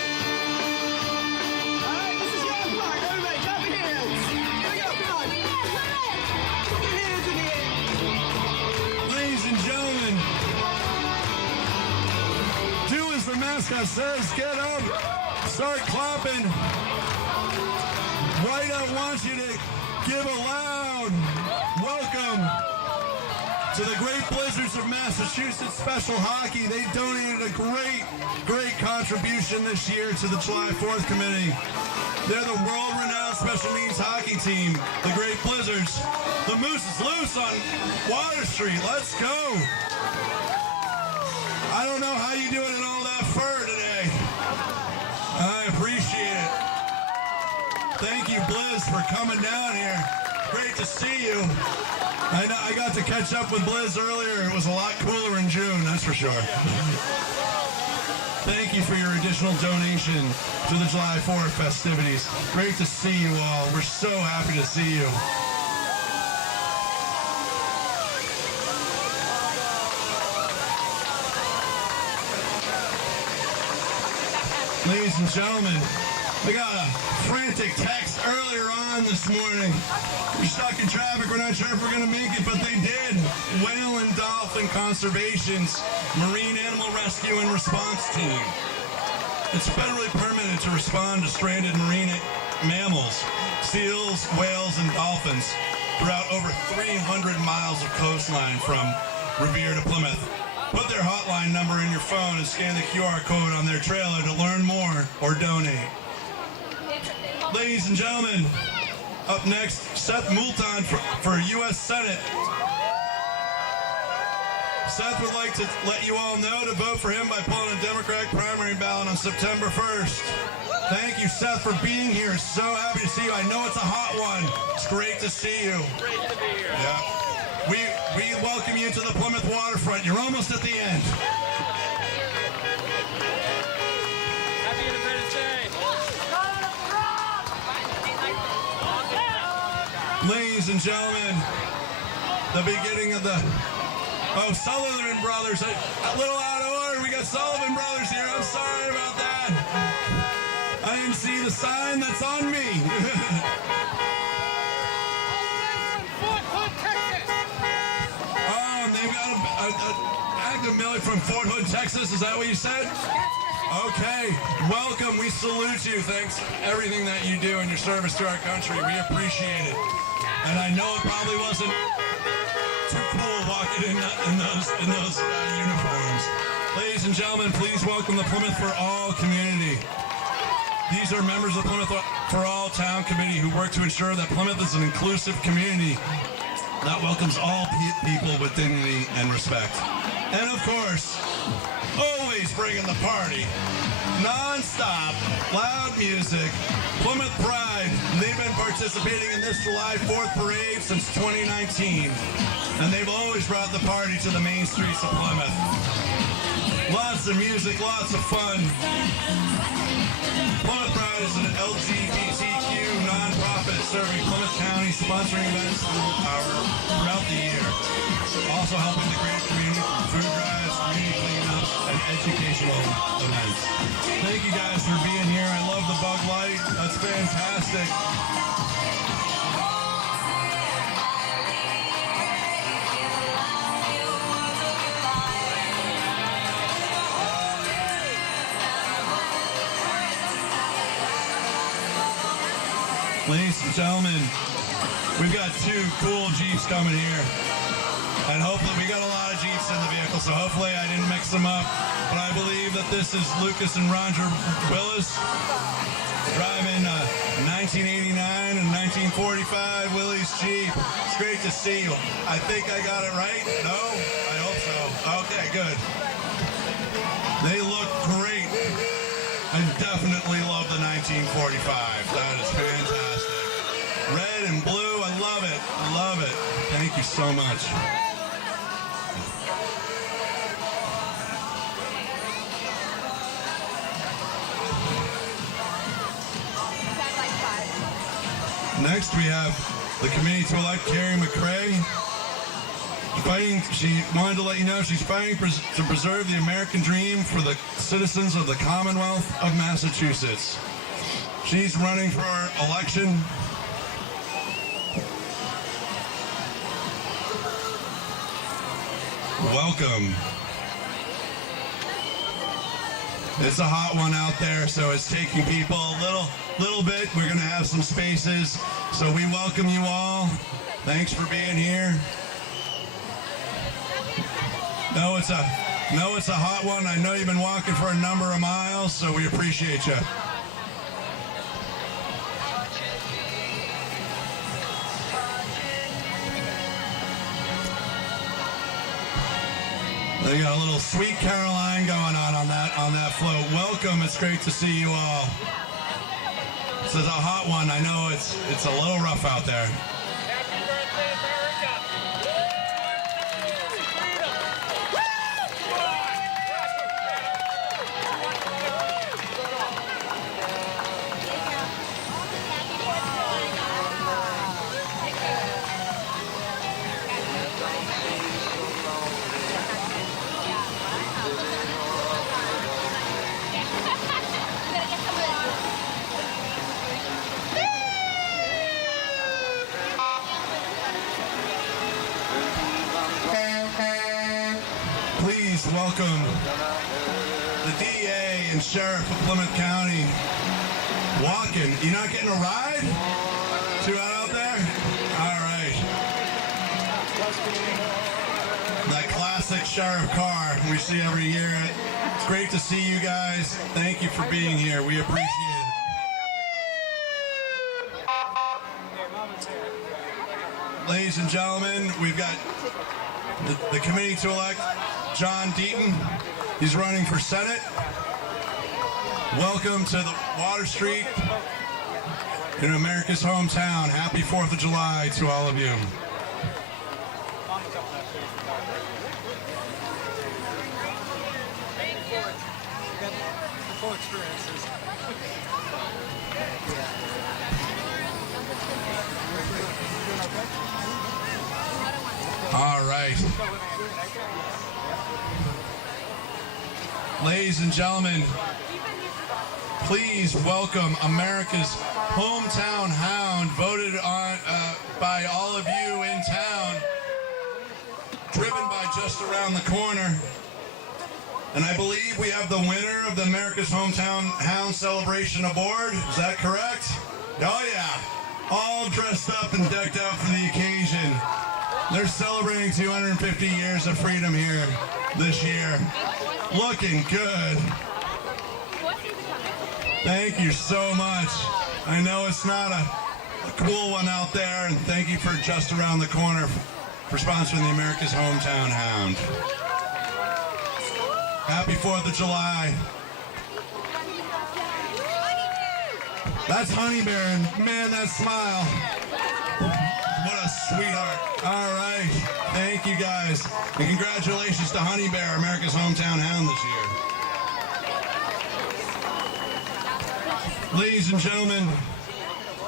The mascot says, get up, start clapping. Whiteout wants you to give a loud welcome to the Great Blizzards of Massachusetts Special Hockey. They donated a great contribution this year to the July 4th committee. They're the world-renowned special needs hockey team, the Great Blizzards. The Moose is loose on Water Street. Let's go. I don't know how you do it in all that fur today. I appreciate it. Thank you, Blizz, for coming down here. Great to see you. I got to catch up with Blizz earlier. It was a lot cooler in June, that's for sure. Thank you for your additional donation to the July 4th festivities. Great to see you all. We're so happy to see you. Ladies and gentlemen, we got a frantic text earlier on this morning. We're stuck in traffic. We're not sure if we're going to make it, but they did. Whale and Dolphin Conservation's Marine Animal Rescue and Response Team. It's federally permitted to respond to stranded marine mammals, seals, whales, and dolphins throughout over 300 miles of coastline from Revere to Plymouth. Put their hotline number in your phone and scan the QR code on their trailer to learn more or donate. Ladies and gentlemen, up next, Seth Moulton for U.S. Senate. Seth would like to let you all know to vote for him by pulling a Democratic primary ballot on September 1st. Thank you, Seth, for being here. So happy to see you. I know it's a hot one. It's great to see you. Great to be here. Yeah. We welcome you to the Plymouth waterfront. You're almost at the end. Happy Independence Day. Ladies and gentlemen, the beginning of the Sullivan Brothers. A little out of order. We got Sullivan Brothers here. I'm sorry about that. I didn't see the sign that's on me. Oh, and they've got an active millie from Fort Hood, Texas. Is that what you said? Okay. Welcome. We salute you. Thanks for everything that you do in your service to our country. We appreciate it. And I know it probably wasn't too cool walking in those uniforms. Ladies and gentlemen, please welcome the Plymouth for All community. These are members of Plymouth for All Town Committee who work to ensure that Plymouth is an inclusive community that welcomes all people with dignity and respect. And of course, always bringing the party. Non-stop, loud music, Plymouth Pride. They've been participating in this July 4th parade since 2019. And they've always brought the party to the main streets of Plymouth. Lots of music, lots of fun. Plymouth Pride is an LGBTQ nonprofit serving Plymouth County, sponsoring events throughout the year. Also helping the greater community through food drives, community cleanups, and educational events. Thank you guys for being here. I love the bug light. That's fantastic. Ladies and gentlemen, we've got two cool Jeeps coming here. And hopefully, we got a lot of Jeeps in the vehicle, so hopefully I didn't mix them up. But I believe that this is Lucas and Roger Willis driving 1989 and 1945 Willie's Jeep. It's great to see you. I think I got it right. No? I hope so. Okay, good. They look great. I definitely love the 1945. That is fantastic. Red and blue, I love it. I love it. Thank you so much. Next, we have the committee to elect Carrie McCrae. She wanted to let you know she's fighting to preserve the American dream for the citizens of the Commonwealth of Massachusetts. She's running for election. Welcome. It's a hot one out there, so it's taking people a little bit. We're going to have some spaces, so we welcome you all. Thanks for being here. No, it's a hot one. I know you've been walking for a number of miles, so we appreciate you. They got a little Sweet Caroline going on that float. Welcome. It's great to see you all. This is a hot one. I know it's a little rough out there. Happy birthday, America! Please welcome the DA and Sheriff of Plymouth County walking. You not getting a ride? Too out there? All right. That classic sheriff car we see every year. It's great to see you guys. Thank you for being here. We appreciate it. Ladies and gentlemen, we've got the committee to elect John Deaton. He's running for Senate. Welcome to the Water Street in America's hometown. Happy 4th of July to all of you. All right. Ladies and gentlemen, please welcome America's hometown hound, voted on by all of you in town, driven by just around the corner. And I believe we have the winner of the America's Hometown Hound Celebration aboard. Is that correct? Oh yeah. All dressed up and decked out for the occasion. They're celebrating 250 years of freedom here this year. Looking good. Thank you so much. I know it's not a cool one out there, and thank you for just around the corner for sponsoring the America's Hometown Hound. Happy 4th of July. That's Honey Bear, and man, that smile. What a sweetheart. All right. Thank you guys. And congratulations to Honey Bear, America's Hometown Hound this year. Ladies and gentlemen,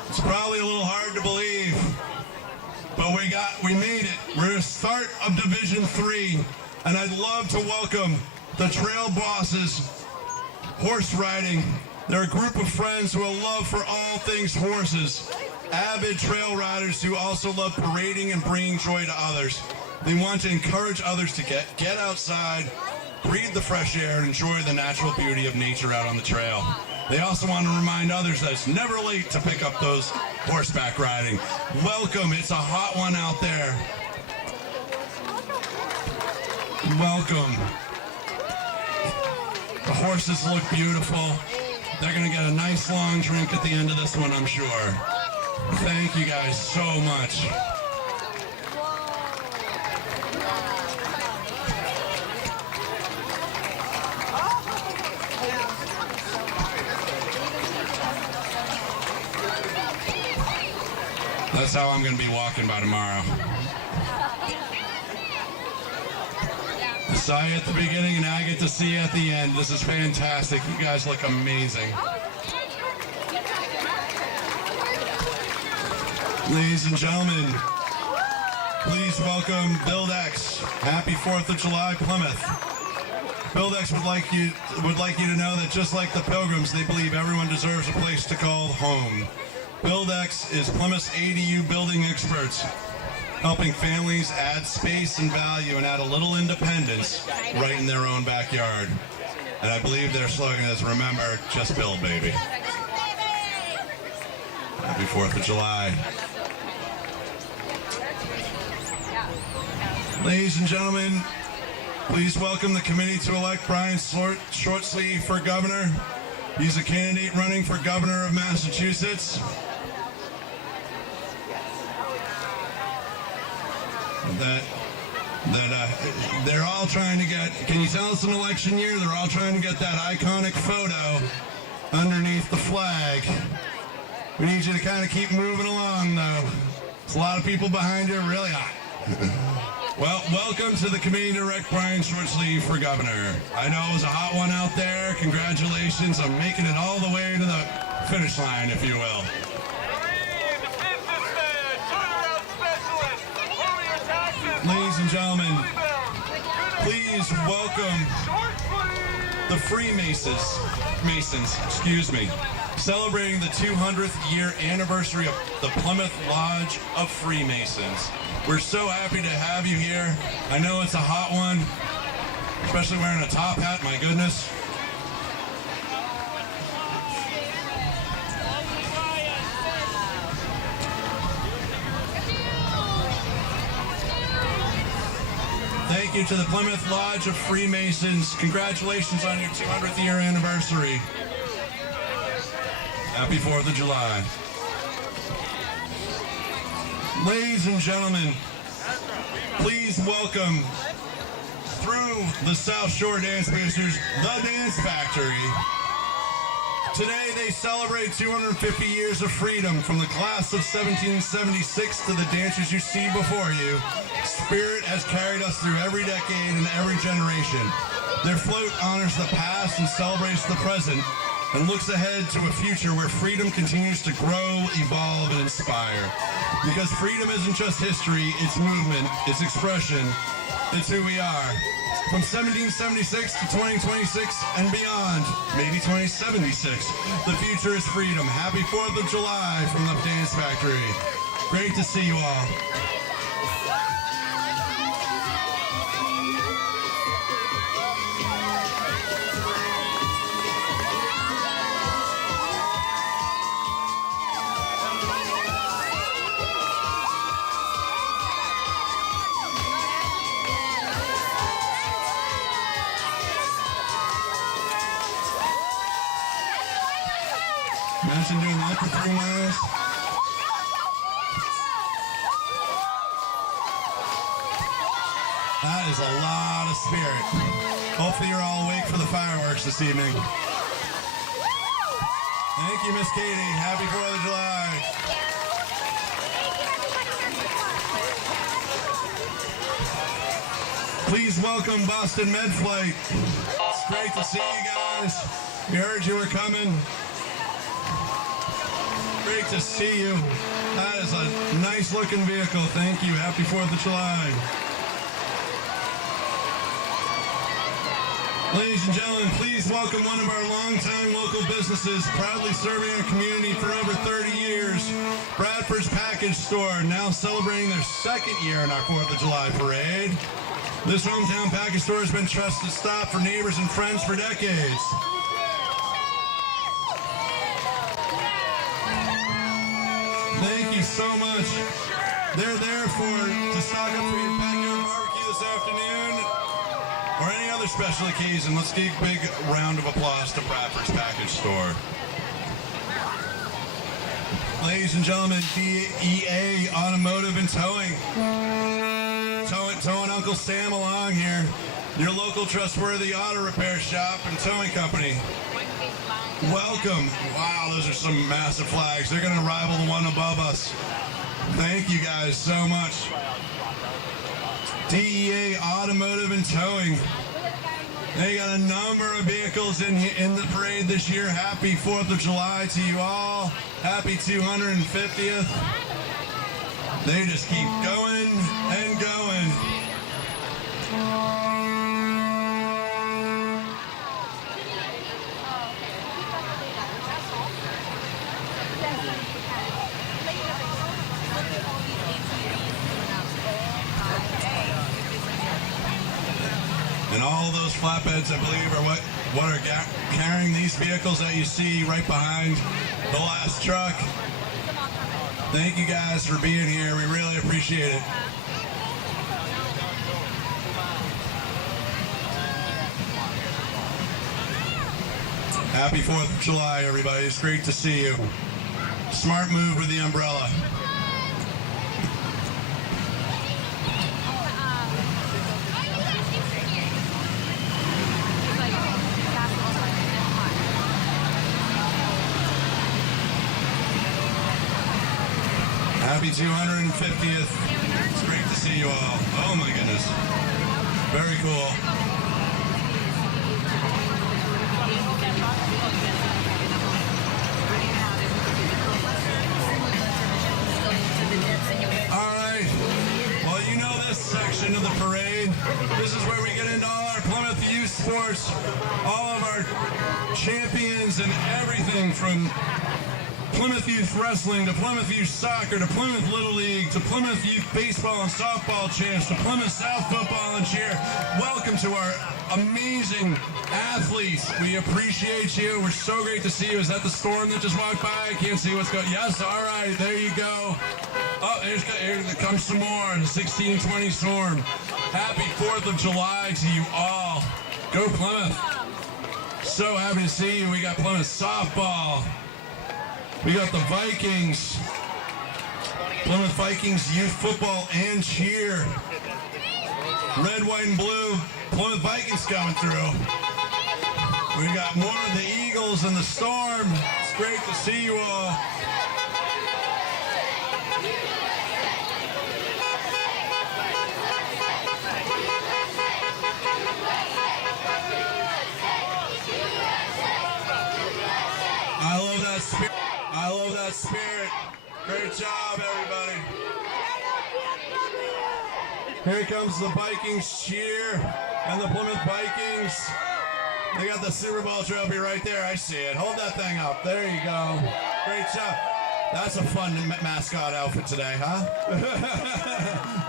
it's probably a little hard to believe, but we made it. We're at the start of Division 3, and I'd love to welcome the Trail Bosses horse riding. They're a group of friends who have a love for all things horses. Avid trail riders who also love parading and bringing joy to others. They want to encourage others to get outside, breathe the fresh air, and enjoy the natural beauty of nature out on the trail. They also want to remind others that it's never late to pick up those horseback riding. Welcome, it's a hot one out there. Welcome. The horses look beautiful. They're going to get a nice long drink at the end of this one, I'm sure. Thank you guys so much. That's how I'm going to be walking by tomorrow. I saw you at the beginning and now I get to see you at the end. This is fantastic. You guys look amazing. Ladies and gentlemen, please welcome Buildex. Happy 4th of July, Plymouth. Buildex would like you to know that just like the Pilgrims, they believe everyone deserves a place to call home. Buildex is Plymouth's ADU building experts, helping families add space and value and add a little independence right in their own backyard. And I believe their slogan is, remember, just build, baby. Happy 4th of July. Ladies and gentlemen, please welcome the committee to elect Brian Shortsleeve for governor. He's a candidate running for governor of Massachusetts. They're all trying to get, can you tell it's an election year? They're all trying to get that iconic photo underneath the flag. We need you to kind of keep moving along, though. There's a lot of people behind you, really hot. Well, welcome to the committee to elect Brian Shortsleeve for governor. I know it was a hot one out there. Congratulations on making it all the way to the finish line, if you will. Ladies and gentlemen, please welcome the Freemasons, celebrating the 200th year anniversary of the Plymouth Lodge of Freemasons. We're so happy to have you here. I know it's a hot one, especially wearing a top hat, my goodness. Thank you to the Plymouth Lodge of Freemasons. Congratulations on your 200th year anniversary. Happy 4th of July. Ladies and gentlemen, Please welcome, through the South Shore Dance Boosters, the Dance Factory. Today they celebrate 250 years of freedom, from the class of 1776 to the dancers you see before you. Spirit has carried us through every decade and every generation. Their float honors the past and celebrates the present, and looks ahead to a future where freedom continues to grow, evolve, and inspire. Because freedom isn't just history, it's movement, it's expression, it's who we are. From 1776 to 2026 and beyond, maybe 2076, the future is freedom. Happy 4th of July from the Dance Factory. Great to see you all. Imagine doing that for 3 miles. That is a lot of spirit. Hopefully you're all awake for the fireworks this evening. Thank you, Miss Katie. Happy 4th of July. Please welcome Boston Med Flight. It's great to see you guys. We heard you were coming. Great to see you. That is a nice looking vehicle. Thank you. Happy 4th of July. Ladies and gentlemen, please welcome one of our longtime local businesses, proudly serving our community for over 30 years. Bradford's Package Store, now celebrating their 2nd year in our 4th of July parade. This hometown package store has been trusted stop for neighbors and friends for decades. Thank you so much. They're there to stock up for your backyard barbecue this afternoon or any other special occasion. Let's give a big round of applause to Bradford's Package Store. Ladies and gentlemen, DEA Automotive and Towing. Towing Uncle Sam along here. Your local trustworthy auto repair shop and towing company. Welcome. Wow, those are some massive flags. They're going to rival the one above us. Thank you guys so much. DEA Automotive and Towing. They got a number of vehicles in the parade this year. Happy 4th of July to you all. Happy 250th. They just keep going and going. And all of those flatbeds, I believe, are what are carrying these vehicles that you see right behind the last truck. Thank you guys for being here. We really appreciate it. Happy 4th of July, everybody. It's great to see you. Smart move with the umbrella. Happy 250th. It's great to see you all. Oh my goodness. Very cool. All right. Well, you know this section of the parade. This is where we get into all our Plymouth youth sports, all of our champions and everything from Plymouth Youth Wrestling, to Plymouth Youth Soccer, to Plymouth Little League, to Plymouth Youth Baseball and Softball champs, to Plymouth South Football and Cheer. Welcome to our amazing athletes. We appreciate you. We're so great to see you. Is that the storm that just walked by? I can't see what's going on. Yes, all right, there you go. Oh, here comes some more. The 1620 storm. Happy 4th of July to you all. Go Plymouth. So happy to see you. We got Plymouth Softball. We got the Vikings. Plymouth Vikings youth football and cheer. Red, white, and blue. Plymouth Vikings coming through. We got more of the Eagles and the Storm. It's great to see you all. I love that spirit. I love that spirit. Great job, everybody. Here comes the Vikings cheer and the Plymouth Vikings. They got the Super Bowl trophy right there. I see it. Hold that thing up. There you go. Great job. That's a fun mascot outfit today, huh?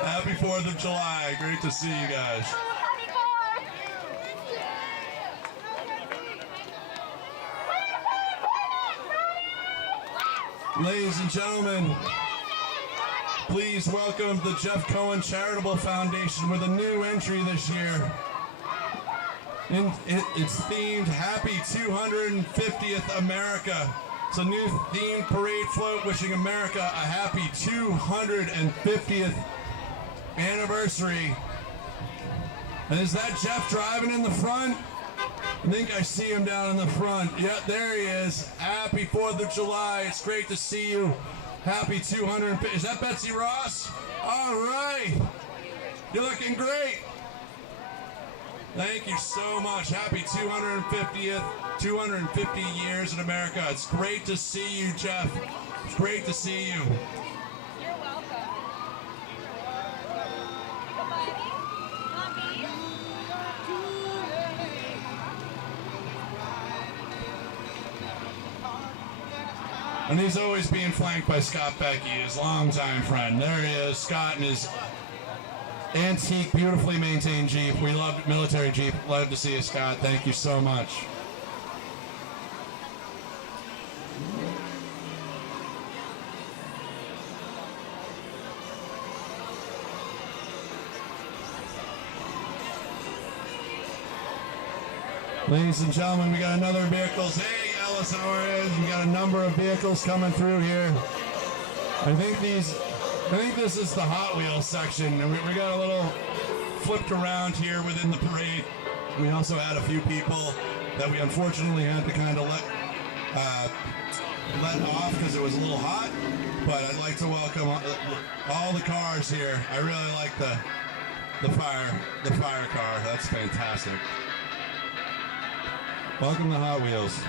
Happy 4th of July. Great to see you guys. Ladies and gentlemen, please welcome the Jeff Cohen Charitable Foundation with a new entry this year. It's themed Happy 250th America. It's a new themed parade float wishing America a happy 250th anniversary. And is that Jeff driving in the front? I think I see him down in the front. Yep, there he is. Happy 4th of July. It's great to see you. Happy 250. Is that Betsy Ross? All right. You're looking great. Thank you so much. Happy 250 years in America. It's great to see you, Jeff. It's great to see you. You're welcome. And he's always being flanked by Scott Becky, his longtime friend. There he is, Scott and his antique, beautifully maintained Jeep. We love military Jeep. Love to see you, Scott. Thank you so much. Ladies and gentlemen, we got another vehicles. Hey, Ellis, how are you? We got a number of vehicles coming through here. I think this is the Hot Wheels section. And we got a little flipped around here within the parade. We also had a few people that we unfortunately had to kind of let off because it was a little hot. But I'd like to welcome all the cars here. I really like the fire car. That's fantastic. Welcome to Hot Wheels.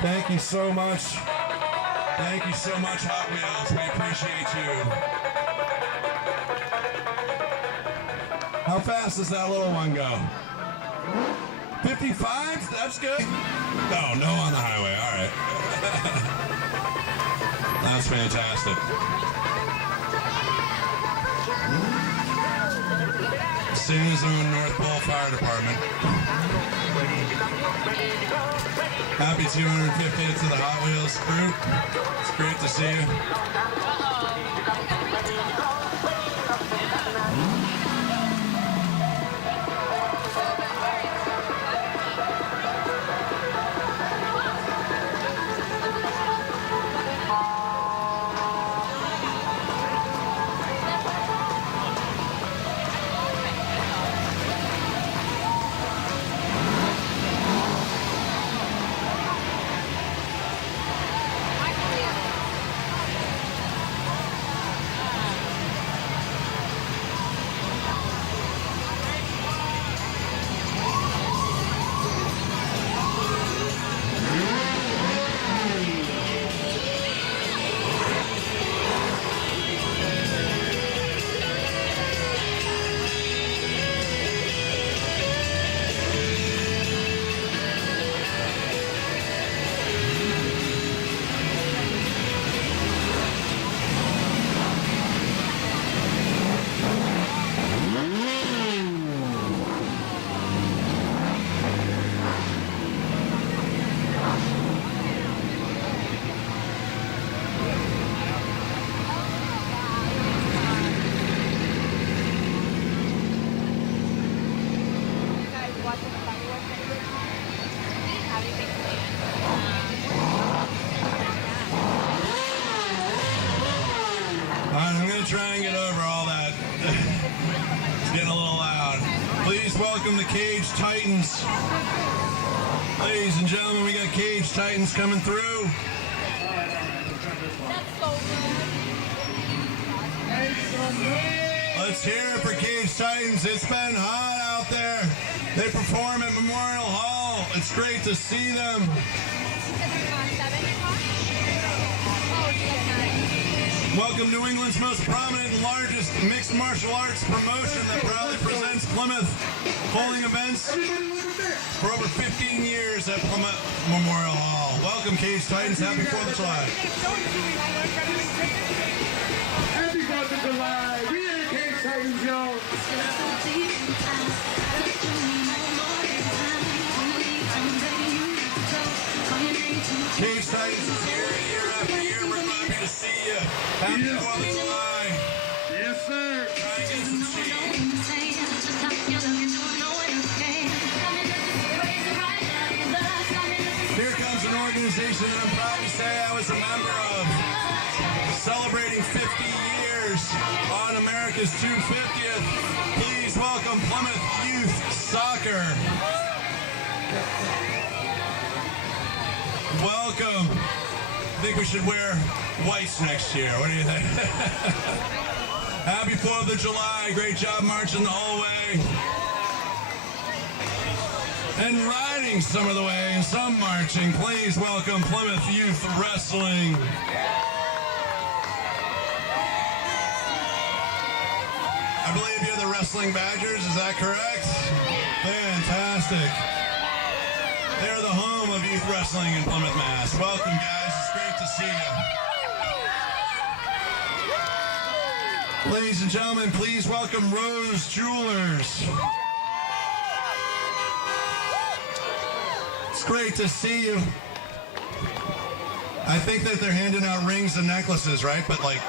Thank you so much. Thank you so much, Hot Wheels. We appreciate you. How fast does that little one go? 55? That's good. No on the highway. All right. That's fantastic. San Zone North Pole Fire Department. Happy 250th to the Hot Wheels crew. It's great to see you. try and get over all that. It's getting a little loud. Please welcome the Cage Titans. Ladies and gentlemen, we got Cage Titans coming through. Let's hear it for Cage Titans. It's been hot out there. They perform at Memorial Hall. It's great to see them. Welcome New England's most prominent and largest mixed martial arts promotion that proudly presents Plymouth, holding events for over 15 years at Plymouth Memorial Hall. Welcome Cage Titans. Happy 4th of July. Happy 4th of July. We are Cage Titans, yo. Cage Titans is here year after year. We're happy to see you. Happy 4th of July. Yes, sir. Try and get some cheese. Here comes an organization that I'm proud to say I was a member of, celebrating 50 years on America's 250th. Please welcome Plymouth Youth Soccer. Welcome. I think we should wear whites next year. What do you think? Happy 4th of July. Great job marching the whole way. And riding some of the way and some marching. Please welcome Plymouth Youth Wrestling. I believe you're the Wrestling Badgers. Is that correct? Fantastic. They're the home of youth wrestling in Plymouth, Mass. Welcome, guys. It's great to see you. Ladies and gentlemen, please welcome Rose Jewelers. It's great to see you. I think that they're handing out rings and necklaces, right? But like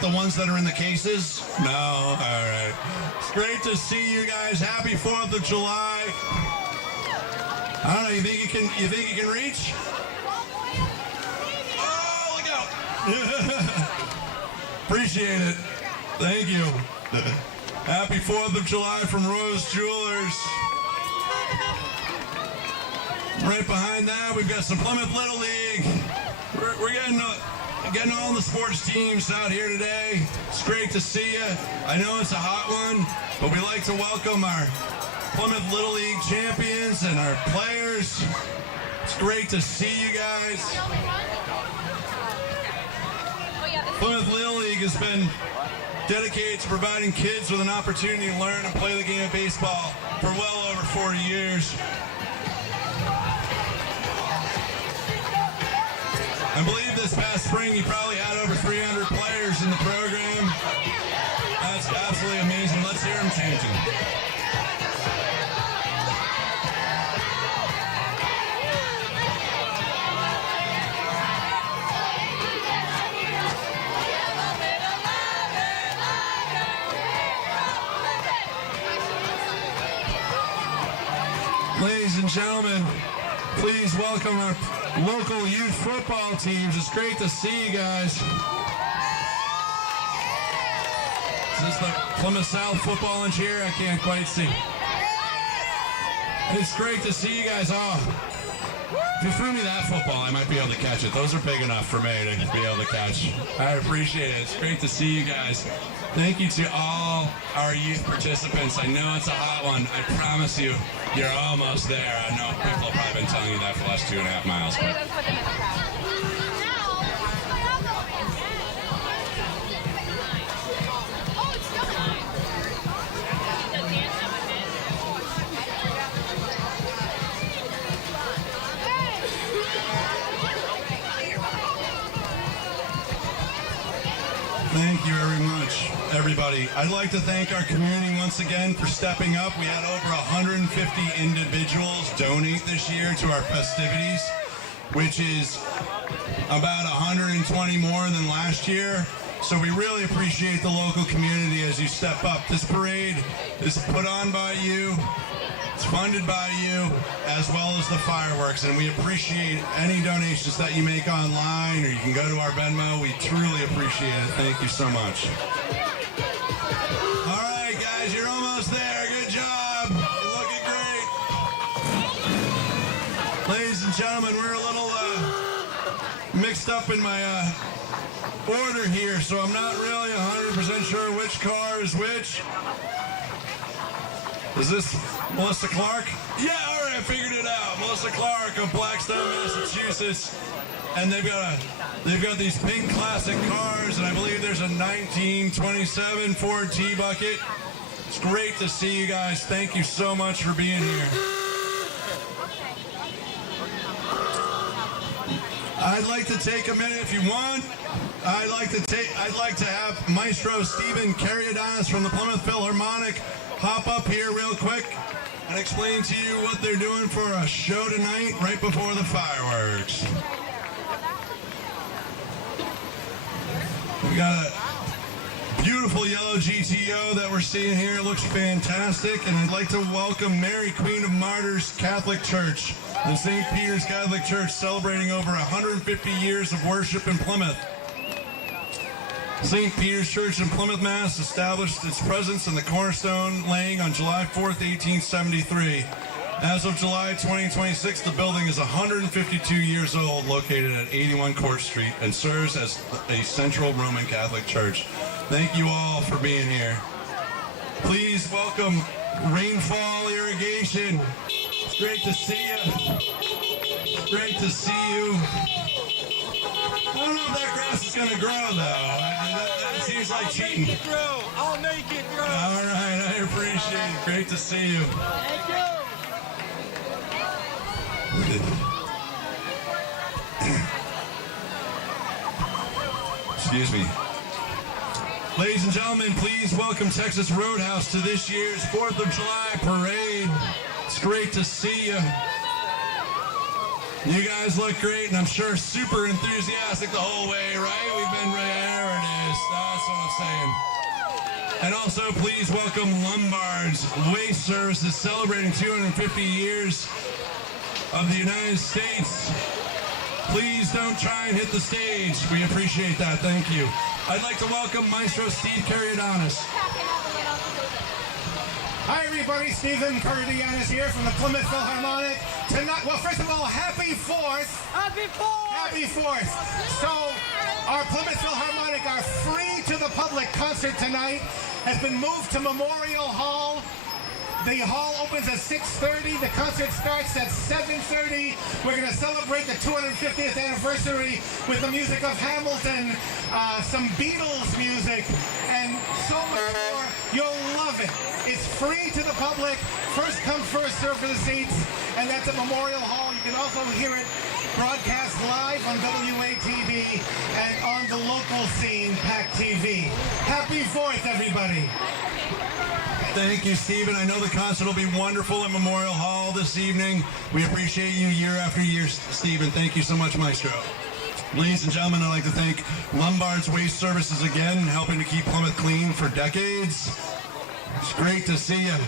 the ones that are in the cases? No? All right. It's great to see you guys. Happy 4th of July. I don't know, you think you can reach? Oh, look out! Appreciate it. Thank you. Happy 4th of July from Rose Jewelers. Right behind that, we've got some Plymouth Little League. We're getting all the sports teams out here today. It's great to see you. I know it's a hot one, but we like to welcome our Plymouth Little League champions and our players. It's great to see you guys. Plymouth Little League has been dedicated to providing kids with an opportunity to learn and play the game of baseball for well over 40 years. I believe this past spring you probably had over 300 players in the program. That's absolutely amazing. Let's hear them chanting. Ladies and gentlemen, please welcome our local youth football teams. It's great to see you guys. Is this the Plymouth South football and cheer? I can't quite see. It's great to see you guys. Oh, if you threw me that football, I might be able to catch it. Those are big enough for me to be able to catch. I appreciate it. It's great to see you guys. Thank you to all our youth participants. I know it's a hot one. I promise you, you're almost there. I know people have probably been telling you that for the last 2.5 miles. But thank you very much, everybody. I'd like to thank our community once again for stepping up. We had over 150 individuals donate this year to our festivities, which is about 120 more than last year. So we really appreciate the local community as you step up. This parade is put on by you, it's funded by you, as well as the fireworks, and we appreciate any donations that you make online, or you can go to our Venmo. We truly appreciate it. Thank you so much. All right, guys, you're almost there. Good job. You're looking great. Ladies and gentlemen, we're a little mixed up in my order here, so I'm not really 100% sure which car is which. Is this Melissa Clark? Yeah, all right, I figured it out. Melissa Clark of Blackstone, Massachusetts. And they've got these pink classic cars, and I believe there's a 1927 Ford T-Bucket. It's great to see you guys. Thank you so much for being here. I'd like to take a minute if you want. I'd like to have Maestro Stephen Carriodanis from the Plymouth Philharmonic hop up here real quick and explain to you what they're doing for a show tonight right before the fireworks. We got a beautiful yellow GTO that we're seeing here. It looks fantastic, and I'd like to welcome Mary Queen of Martyrs Catholic Church, the St. Peter's Catholic Church, celebrating over 150 years of worship in Plymouth. St. Peter's Church in Plymouth, Mass. established its presence in the cornerstone laying on July 4th, 1873. As of July 2026, the building is 152 years old, located at 81 Court Street, and serves as a central Roman Catholic church. Thank you all for being here. Please welcome Rainfall Irrigation. It's great to see you. It's great to see you. I don't know if that grass is going to grow, though. That seems like cheating. I'll make it grow. All right, I appreciate it. Great to see you. Thank you. Excuse me. Ladies and gentlemen, please welcome Texas Roadhouse to this year's 4th of July parade. It's great to see you. You guys look great, and I'm sure super enthusiastic the whole way, right? We've been, there it is. That's what I'm saying. And also, please welcome Lombard's Waste Services, celebrating 250 years of the United States. Please don't try and hit the stage. We appreciate that. Thank you. I'd like to welcome Maestro Steve Carriodanis. Hi everybody, Stephen Carriodanis here from the Plymouth Philharmonic. Tonight, well, first of all, happy 4th. Happy 4th. Happy 4th. So, our Plymouth Philharmonic, our free to the public concert tonight has been moved to Memorial Hall. The hall opens at 6:30. The concert starts at 7:30. We're going to celebrate the 250th anniversary with the music of Hamilton, some Beatles music, and so much more. You'll love it. It's free to the public. First come, first serve for the seats. And that's at Memorial Hall. You can also hear it broadcast live on WATV and on the local scene, PAC TV. Happy 4th, everybody. Thank you, Stephen. I know the concert will be wonderful at Memorial Hall this evening. We appreciate you year after year, Stephen. Thank you so much, Maestro. Ladies and gentlemen, I'd like to thank Lombard's Waste Services again, helping to keep Plymouth clean for decades. It's great to see you.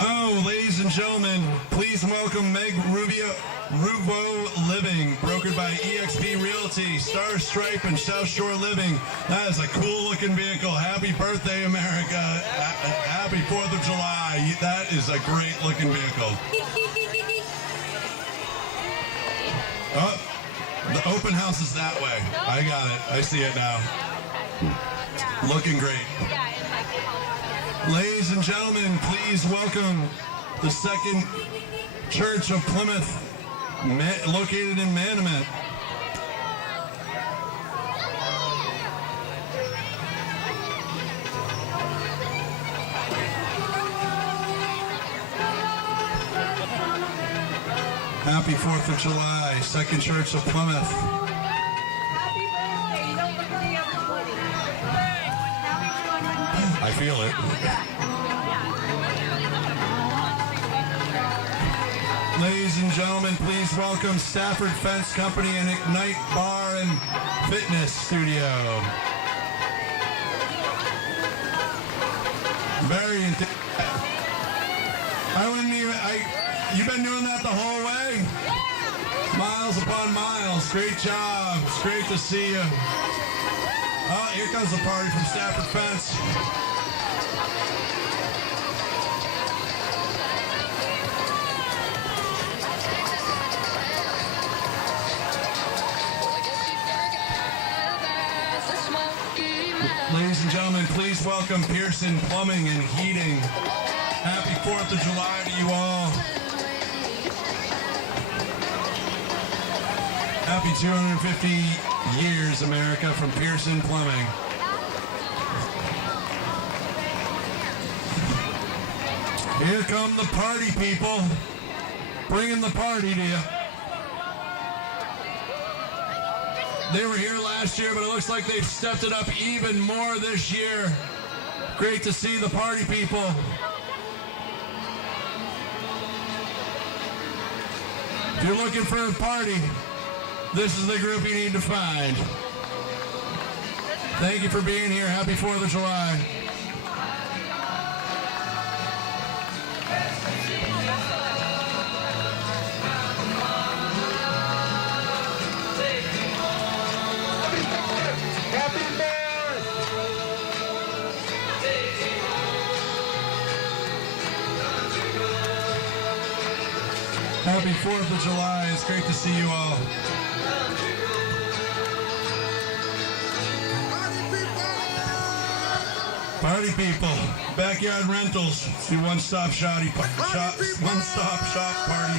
Oh, ladies and gentlemen, please welcome Meg Ruvo Living, brokered by EXP Realty, Star Stripe, and South Shore Living. That is a cool-looking vehicle. Happy birthday, America. Happy 4th of July. That is a great-looking vehicle. Oh, the open house is that way. I got it. I see it now. Looking great. Ladies and gentlemen, please welcome the Second Church of Plymouth, located in Manamet. Happy 4th of July, Second Church of Plymouth. Happy birthday. Don't forget everybody. I feel it. Ladies and gentlemen, please welcome Stafford Fence Company and Ignite Bar and Fitness Studio. Very intense. I wouldn't even, you've been doing that the whole way? Miles upon miles. Great job. It's great to see you. Oh, here comes the party from Stafford Fence. Ladies and gentlemen, please welcome Pearson Plumbing and Heating. Happy 4th of July to you all. Happy 250 years, America, from Pearson Plumbing. Here come the party people, bringing the party to you. They were here last year, but it looks like they've stepped it up even more this year. Great to see the party people. If you're looking for a party, this is the group you need to find. Thank you for being here. Happy 4th of July. Happy 4th of July. It's great to see you all. Party people, backyard rentals, the one-stop shop party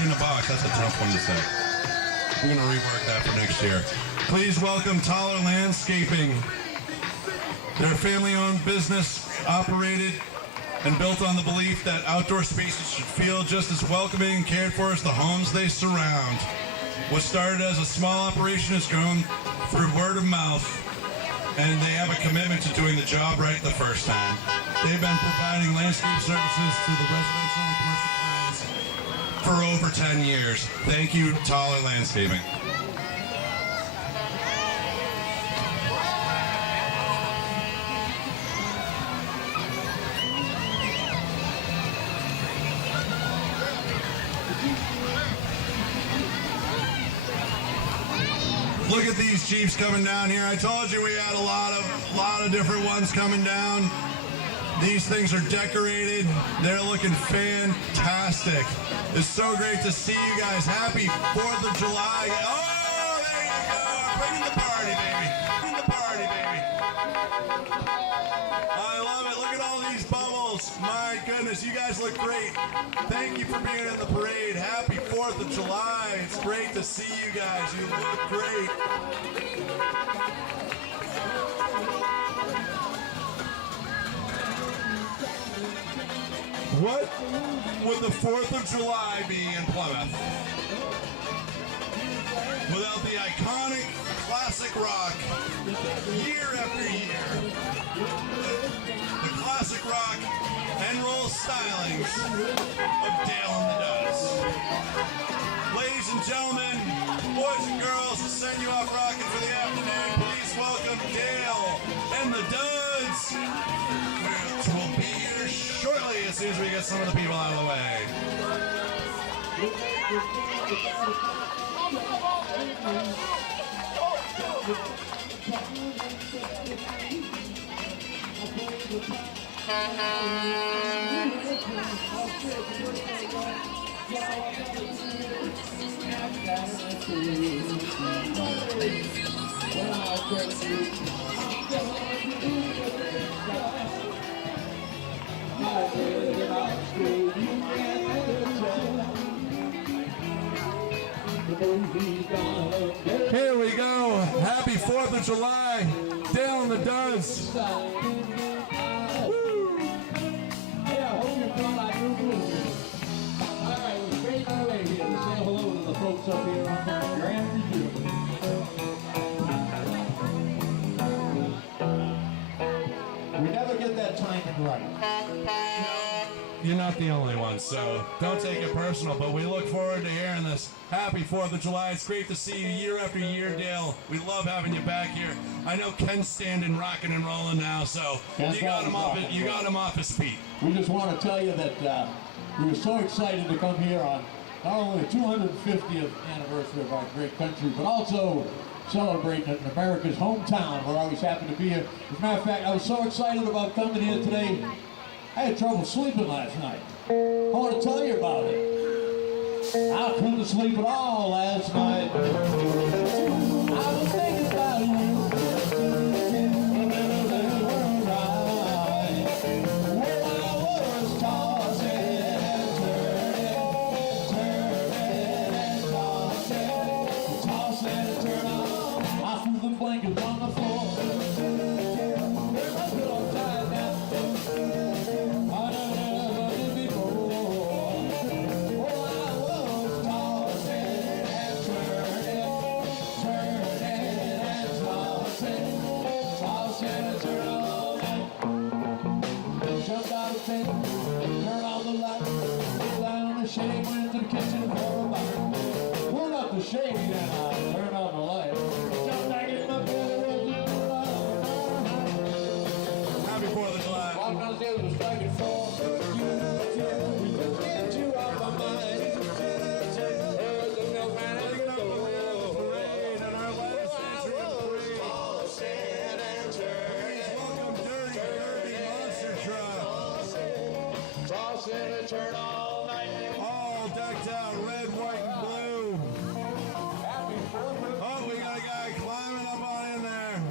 in a box. That's a tough one to say. We're going to rework that for next year. Please welcome Taller Landscaping. They're a family-owned business, operated and built on the belief that outdoor spaces should feel just as welcoming and cared for as the homes they surround. What started as a small operation has grown through word of mouth, and they have a commitment to doing the job right the first time. They've been providing landscape services to the residential and commercial clients for over 10 years. Thank you, Taller Landscaping. Look at these Jeeps coming down here. I told you we had a lot of different ones coming down. These things are decorated. They're looking fantastic. It's so great to see you guys. Happy 4th of July. Oh, there you go. Bringing the party, baby. Bringing the party, baby. I love it. Look at all these bubbles. My goodness, you guys look great. Thank you for being in the parade. Happy 4th of July. It's great to see you guys. You look great. What would the 4th of July be in Plymouth without the iconic classic rock year after year? The classic rock and roll stylings of Dale and the Duds. Ladies and gentlemen, boys and girls, to send you off rocking for the afternoon, please welcome Dale and the Duds, which will be here shortly as soon as we get some of the people out of the way. Here we go. Happy 4th of July. Dale and the Duds. Hey, I hope you're feeling like you're moving. All right, we're straight away here to say hello to the folks up here on the Grand Review. We never get that timing right. you're not the only one, so don't take it personal, but we look forward to hearing this. Happy 4th of July. It's great to see you year after year, Dale. We love having you back here. I know Ken's standing, rocking and rolling now, so you got him off his feet. We just want to tell you that we were so excited to come here on not only the 250th anniversary of our great country, but also celebrate America's hometown. We're always happy to be here. As a matter of fact, I was so excited about coming here today, I had trouble sleeping last night. I want to tell you about it. I couldn't sleep at all last night. I was thinking about you. Blankets on the floor. Jumped out of bed, turned on the light, sit down in the shade, went into the kitchen for a bite. Turned up the shade and I turned on the light. Jumped back in my bed and was in the light. Happy 4th of July. Walked downstairs with a striking fall. We just get you out my mind. There's a milkman at the door. Turn all night. All decked out, red, white, and blue. Oh, we got a guy climbing up on in there.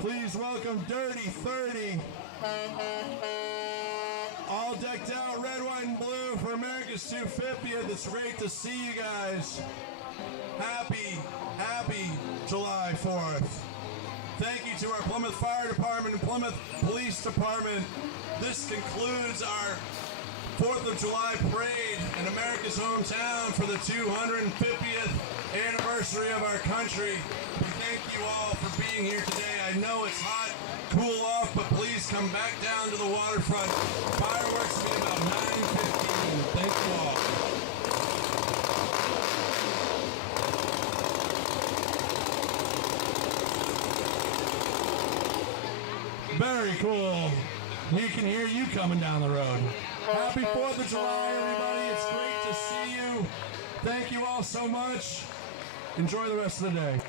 Please welcome Dirty 30. All decked out, red, white, and blue for America's 250th. It's great to see you guys. Happy July 4th. Thank you to our Plymouth Fire Department and Plymouth Police Department. This concludes our 4th of July parade in America's hometown for the 250th anniversary of our country. We thank you all for being here today. I know it's hot, cool off, but please come back down to the waterfront. Fireworks will be about 9:15. Thank you all. Very cool. He can hear you coming down the road. Happy 4th of July, everybody. It's great to see you. Thank you all so much. Enjoy the rest of the day.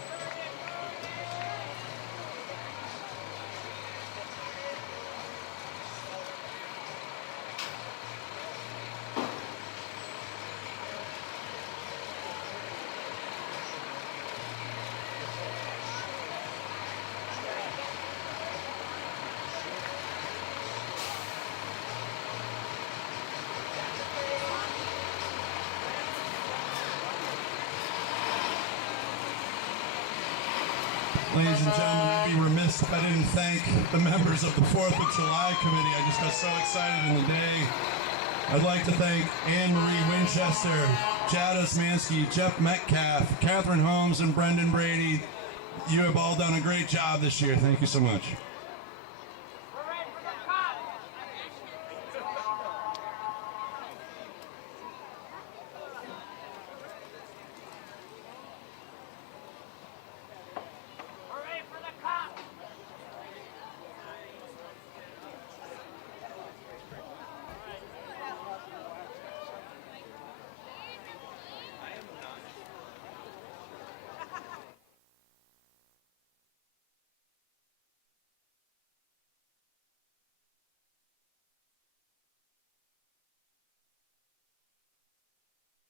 Ladies and gentlemen, I'd be remiss if I didn't thank the members of the 4th of July Committee. I just got so excited in the day. I'd like to thank Anne-Marie Winchester, Jad Osmansky, Jeff Metcalf, Catherine Holmes, and Brendan Brady. You have all done a great job this year. Thank you so much.